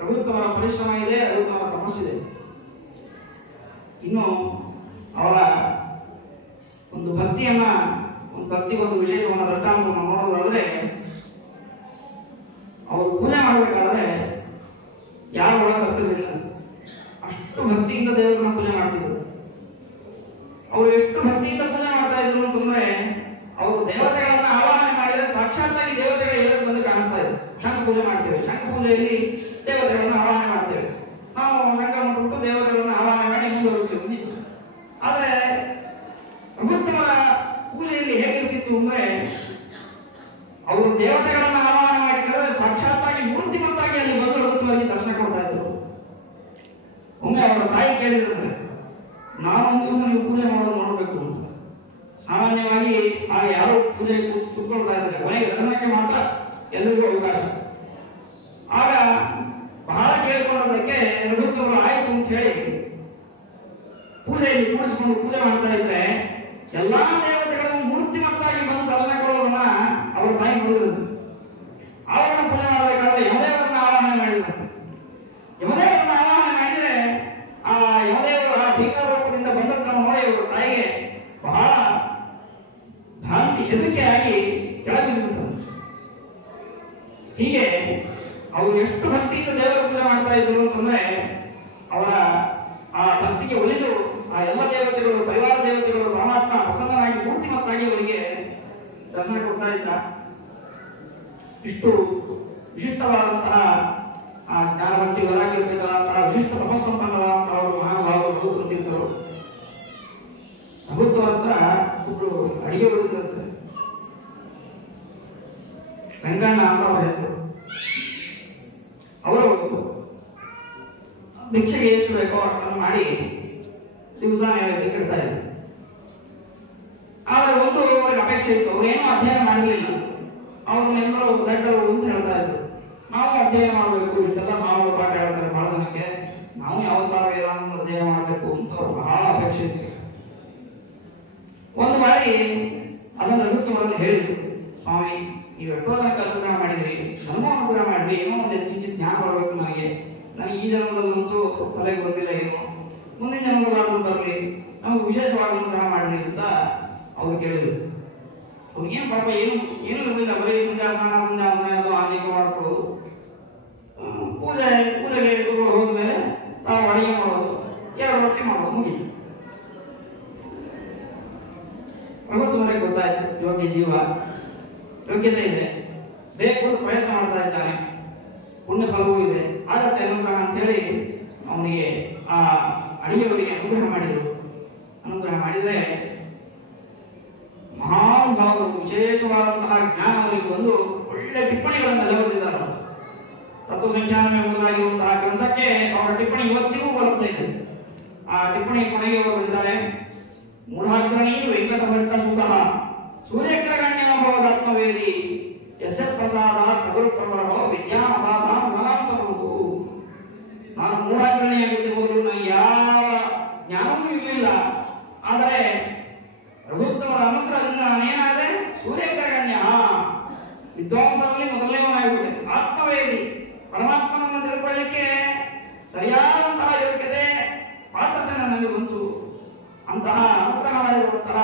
ರಘುತ್ತಮರ ಪರಿಶ್ರಮ ಇದೆ, ರಘುತ್ತಮರ ತಪಸ್ಸಿದೆ. ಇನ್ನು ಅವರ ಒಂದು ಭಕ್ತಿಯನ್ನ, ಒಂದು ವಿಶೇಷವಾದ ದೃಷ್ಟಾಂತವನ್ನು ನೋಡೋದಾದ್ರೆ, ಅವರು ಪೂಜೆ ಮಾಡಬೇಕಾದ್ರೆ ಯಾರು ಒಳಗೆ ಬರ್ತಿರಲಿಲ್ಲ. ಅಷ್ಟು ಭಕ್ತಿಯಿಂದ ದೇವರನ್ನ ಪೂಜೆ ಮಾಡ್ತಿದ್ರು. ಅವರು ಎಷ್ಟು ಭಕ್ತಿಯಿಂದ ಪೂಜೆ ಮಾಡ್ತಾ ಇದ್ರು ಅಂತಂದ್ರೆ, ಅವರು ದೇವತೆಗಳನ್ನ ಆವಾಹನೆ ಮಾಡಿದರೆ ಸಾಕ್ಷಾತ್ತಾಗಿ ದೇವತೆಗಳ ಎದುರು ಬಂದು ಕಾಣಿಸ್ತಾ ಇದ್ರು. ಶಂಖ ಪೂಜೆ ಮಾಡ್ತೇವೆ, ಶಂಖ ಪೂಜೆಯಲ್ಲಿ ದೇವತೆಗಳನ್ನ ಆವಾಹನೆ ಮಾಡ್ತೇವೆ. ನಾವು ಶಂಖ ಮುಟ್ಟು ದೇವತೆಗಳನ್ನ ಆವಾಹನೆ ಮಾಡಿ ಮುಂದುವರಿಸ್ತೇವೆ. ಆದರೆ ರಘುತ್ತಮರ ಪೂಜೆಯಲ್ಲಿ ಹೇಗಿರ್ತಿತ್ತು ಅಂದ್ರೆ, ಅವರು ದೇವತೆಗಳನ್ನ ಆವಾಹನೆ ಮಾಡಿ ಕರೆದರೆ ಸಾಕ್ಷಾತ್ತಾಗಿ ಮೂರ್ತಿಮತ್ತಾಗಿ ಅಲ್ಲಿ ಬಂದು ರಘುತ್ತಮರಿಗೆ ದರ್ಶನ ಕೊಡ್ತಾ ಇದ್ರು. ಒಮ್ಮೆ ಅವರ ತಾಯಿ ಕೇಳಿದ್ರೆ, ನಾನೊಂದು ದಿವಸ ನೀವು ಪೂಜೆ ಮಾಡೋದು ನೋಡಬೇಕು ಅಂತ. ಸಾಮಾನ್ಯವಾಗಿ ಆಗ ಯಾರು ಪೂಜೆ ಕೂತ್ಕೊಳ್ತಾ ಇದ್ದಾರೆ, ಮನೆಗೆ ದರ್ಶನಕ್ಕೆ ಮಾತ್ರ ಎಲ್ಲರಿಗೂ ಅವಕಾಶ. ಆಗ ಬಹಳ ಕೇಳಿಕೊಳ್ಳೋದಕ್ಕೆ ರಘುತ್ತಮರು ಆಯ್ತು ಅಂತ ಹೇಳಿ ಪೂಜೆಯಲ್ಲಿ ಕೂಡಿಸಿಕೊಂಡು ಪೂಜೆ ಮಾಡ್ತಾ ಇದ್ರೆ, ಎಲ್ಲಾ ದೇವತೆಗಳನ್ನು ಮೂರ್ತಿಮತ್ತಾಗಿ ಬಂದು ದರ್ಶನ ಕೊಡೋದನ್ನ ಅವರ ತಾಯಿ ನೋಡಿದ್ರು. ಅವರನ್ನ ಪೂಜೆ ಮಾಡಬೇಕಾದ್ರೆ ಯಮದೇವರನ್ನ ಆವಾಹನೆ ಮಾಡಿದ್ರು. ಯಮದೇವರನ್ನ ಆವಾಹನೆ ಮಾಡಿದ್ರೆ ಆ ಯಮದೇವರು ಆ ಭೀಕರ ರೂಪದಿಂದ ಬಂದದ್ದನ್ನು ನೋಡಿ ಅವರ ತಾಯಿಗೆ ಬಹಳ ಭ್ರಾಂತಿ, ಹೆದರಿಕೆಯಾಗಿ ಕೆಳಬಿದ್ದುಬಿಟ್ಟರು. ಹೀಗೆ ಅವರು ಎಷ್ಟು ಭಕ್ತಿಯಿಂದ ದೇವರ ಪೂಜೆ ಮಾಡ್ತಾ ಇದ್ರು ಅಂತಂದ್ರೆ, ಅವರ ಆ ಭಕ್ತಿಗೆ ಒಲಿದು ಆ ಎಲ್ಲ ದೇವತೆಗಳು, ಪರಿವಾರ ದೇವತೆಗಳು, ಪರಮಾತ್ಮ ಪ್ರಸನ್ನನಾಗಿ ಮೂರ್ತಿಮತ್ತಾಗಿ ಅವರಿಗೆ ದರ್ಶನ ಕೊಡ್ತಾ ಇದ್ದ. ಇಷ್ಟು ವಿಶಿಷ್ಟವಾದಂತಹ ಆ ಜ್ಞಾನವಂತಿ ವರಾಗಿರ್ತಕ್ಕಂತಹ ವಿಶಿಷ್ಟ ತಪಸ್ಸಂಪನ್ನರಾದಂತಹ ಅವರು ಮಹಾನುಭಾವರು ಬಂದಿದ್ದರು. ರಘುತ್ತಮರ ಹತ್ರ ಒಬ್ಬರು ಅಡಿಗೆ ಬರುತ್ತಿರುತ್ತೆ, ವೆಂಕಣ್ಣ ಅಂತ ಅವರ ಹೆಸರು. ಅವರು ಭಿಕ್ಷೆಗೆ ಎಷ್ಟು ಬೇಕೋ ಅಷ್ಟನ್ನು ಮಾಡಿ ದಿವಸ ನೈವೇದ್ಯ ಇಡ್ತಾ ಇದ್ರು. ಆದರೆ ಒಂದು ಅವರಿಗೆ ಅಪೇಕ್ಷೆ ಇತ್ತು, ಅವರೇನೂ ಅಧ್ಯಯನ ಮಾಡಿರಲಿಲ್ಲ. ಅವ್ರನ್ನೆಲ್ಲರೂ ದಡ್ಡರು ಅಂತ ಹೇಳ್ತಾ ಇದ್ರು. ನಾವು ಅಧ್ಯಯನ ಮಾಡಬೇಕು, ಇಷ್ಟೆಲ್ಲ ನಾವು ಪಾಠ ಹೇಳ್ತಾರೆ ಬಹಳ ಜನಕ್ಕೆ, ನಾವು ಯಾವ ತರ ವೇದಾಂತ ಅಧ್ಯಯನ ಮಾಡಬೇಕು ಅಂತ ಅವ್ರು ಬಹಳ ಅಪೇಕ್ಷೆ ಇತ್ತು. ಒಂದು ಬಾರಿ ಅದನ್ನು ರಘುತ್ತಮರಲ್ಲಿ ಹೇಳಿದ್ರು, ಸ್ವಾಮಿ ನೀವು ಎಷ್ಟೋ ತನಕ ಅನುಗ್ರಹ ಮಾಡಿದ್ರಿ, ನನಗೂ ಅನುಗ್ರಹ ಮಾಡ್ರಿ, ಏನೋ ಒಂದು ಹೆಚ್ಚು ಜ್ಞಾನ ಬರಬೇಕು ನನಗೆ ಈ ಜನ್ಮದಲ್ಲಂತೂ ತಲೆಗೆ ಬಂದಿಲ್ಲ, ಏನು ಮುಂದಿನ ಜನ್ಮದಲ್ಲಾದ್ರೂ ಬರಲಿ, ನಮಗೆ ವಿಶೇಷವಾದ ಅನುಗ್ರಹ ಮಾಡ್ರಿ ಅಂತ ಅವ್ರು ಕೇಳಿದ್ರು. ಅವ್ರಿಗೇನು ಪಾಪ ಏನು ಇರಲಿಲ್ಲ, ಬರೀ ಮುಂಜಾನೆ ಅದು ಆಂದಿಕ ಮಾಡ್ಕೊಳ್ಳೋದು, ಪೂಜೆಗೆ ಹೋದ್ಮೇಲೆ ನಾವು ಅಡಿಗೆ ಮಾಡೋದು, 2 ರೊಟ್ಟಿ ಮಾಡೋದು, ಮುಗೀತು. ರಘುತ್ತಮರಿಗೆ ಗೊತ್ತಾಯ್ತು, ಯೋಗ್ಯ ಜೀವ, ಯೋಗ್ಯತೆ ಇದೆ, ಬೇಕು ಪ್ರಯತ್ನ ಮಾಡ್ತಾ ಇದ್ದಾನೆ, ಪುಣ್ಯ ಫಲವೂ ಇದೆ, ಆಗತ್ತೆ ಅನುಗ್ರಹ ಅಂತ ಹೇಳಿ ಅವನಿಗೆ ಆ ಅಡಿಗೆಯವರಿಗೆ ಅನುಗ್ರಹ ಮಾಡಿದರು. ಅನುಗ್ರಹ ಮಾಡಿದರೆ ಮಹಾನುಭಾವರು ವಿಶೇಷವಾದಂತಹ ಜ್ಞಾನ ಅವರಿಗೆ ಬಂದು ಒಳ್ಳೆ ಟಿಪ್ಪಣಿಗಳನ್ನೆಲ್ಲ ಬರೆದಿದ್ದಾರೆ. ತತ್ವಸಂಖ್ಯಾನ ಎಂಬುದಾಗಿರುವಂತಹ ಗ್ರಂಥಕ್ಕೆ ಅವರ ಟಿಪ್ಪಣಿ ಇವತ್ತಿಗೂ ಬರುತ್ತಾ ಇದೆ. ಆ ಟಿಪ್ಪಣಿ ಕೊನೆಗೆ ಅವರು ಬರೆದಿದ್ದಾರೆ, ಮೂಢಾಗ್ರಣಿ ವೆಂಕಟಭಟ್ಟ ಸುತಃ ಸೂರ್ಯಗ್ರಗಣ್ಯಾಭವದಾತ್ಮವೇದಿ ಯಸ್ಯ ಪ್ರಸಾದಾತ್ ಸಗುರುಪ್ರಭೋ ವಿದ್ಯಾಮಪಾಧಾಂ ಮನಾಂತರಂತು. ನಾನು ಮೂಢಾಗ್ರಣಿಯಾಗಿದ್ದೆ, ಮೊದಲು ನನಗೆ ಯಾವ ಜ್ಞಾನವೂ ಇರಲಿಲ್ಲ. ಆದರೆ ರಘುತ್ತಮರ ಅನುಗ್ರಹದಿಂದ ನಾನೇನಾದೆ ಸೂರ್ಯಗ್ರಗಣ್ಯ, ವಿದ್ವಾಂಸರಲ್ಲಿ ಮೊದಲನೇವನಾಗಿಬಿಟ್ಟೆ, ಆತ್ಮವೇದಿ, ಪರಮಾತ್ಮನನ್ನು ತಿಳ್ಕೊಳ್ಳಿಕ್ಕೆ ಸರಿಯಾದಂತಹ ಯೋಗ್ಯತೆ ಪಾತ್ರತೆ ನನ್ನಲ್ಲಿ ಬಂತು. ಅಂತಹ ಅನುಗ್ರಹ ಮಾಡಿರುವಂತಹ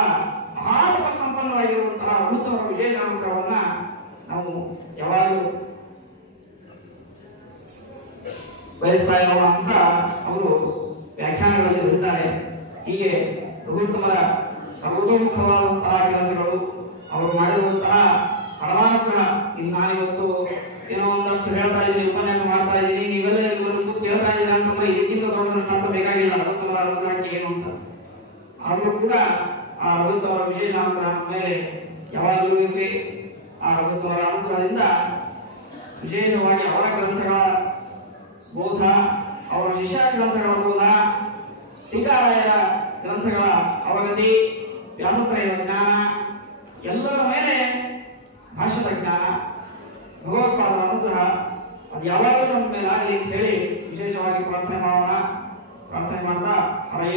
ಮಹಾತಪಸ್ಸಂಪನ್ನರಾಗಿರುವಂತಹ ರಘುತ್ತಮರ ವಿಶೇಷ ಅನುಗ್ರಹವನ್ನ ನಾವು ಯಾವಾಗಲೂ ಬಯಸ್ತಾ ಇರೋಣ ಅಂತ ಅವರು ವ್ಯಾಖ್ಯಾನಗಳಲ್ಲಿ ಬರೆದಿದ್ದಾರೆ. ಹೀಗೆ ರಘುತ್ತಮರ ಸರ್ವತೋಮುಖವಾದಂತಹ ಕೆಲಸಗಳು, ಅವರು ಮಾಡಿರುವಂತಹ ಪರಮಾನುಗ್ರಹ. ಇಲ್ಲಿ ನಾನಿವತ್ತು ಏನೋ ಒಂದಷ್ಟು ಹೇಳ್ತಾ ಇದ್ದೀನಿ, ಉಪನ್ಯಾಸ ಮಾಡ್ತಾ ಇದ್ದೀನಿ, ನೀವೆಲ್ಲ ಕೇಳ್ತಾ ಇದ್ದೀರಾ ಅಂತಂದ್ರೆ ಇದಕ್ಕಿಂತ ದೊಡ್ಡ ದೃಷ್ಟಾಂತ ಬೇಕಾಗಿಲ್ಲ ರಘುತ್ತಮರ ಅನುಗ್ರಹಕ್ಕೆ ಏನು ಅಂತ. ಆದರೂ ಕೂಡ ಆ ರಘುತ್ತಮರ ವಿಶೇಷ ಅನುಗ್ರಹ ಮೇಲೆ ಯಾವಾಗಲೂ ಇರಲಿ. ಆ ರಘುತ್ತಮರ ಅನುಗ್ರಹದಿಂದ ವಿಶೇಷವಾಗಿ ಅವರ ಗ್ರಂಥಗಳ ಬೋಧ, ಅವರ ಶಿಷ್ಯ ಗ್ರಂಥಗಳ ಬೋಧ, ಟೀಕಾರಾಯರ ಗ್ರಂಥಗಳ ಅವಗತಿ, ವ್ಯಾಸತ್ರಯದ ಜ್ಞಾನ, ಎಲ್ಲರ ಮೇಲೆ ಭಾಷ್ಯದ ಜ್ಞಾನ, ಭಗವತ್ಪಾದರ ಅನುಗ್ರಹ ಅದು ಯಾವಾಗಲೂ ನಮ್ಮ ಮೇಲೆ ಆಗಲಿ ಅಂತ ಹೇಳಿ ವಿಶೇಷವಾಗಿ ಪ್ರಾರ್ಥನೆ ಮಾಡೋಣ. ಪ್ರಾರ್ಥನೆ ಮಾಡ್ತಾ ಹರೇ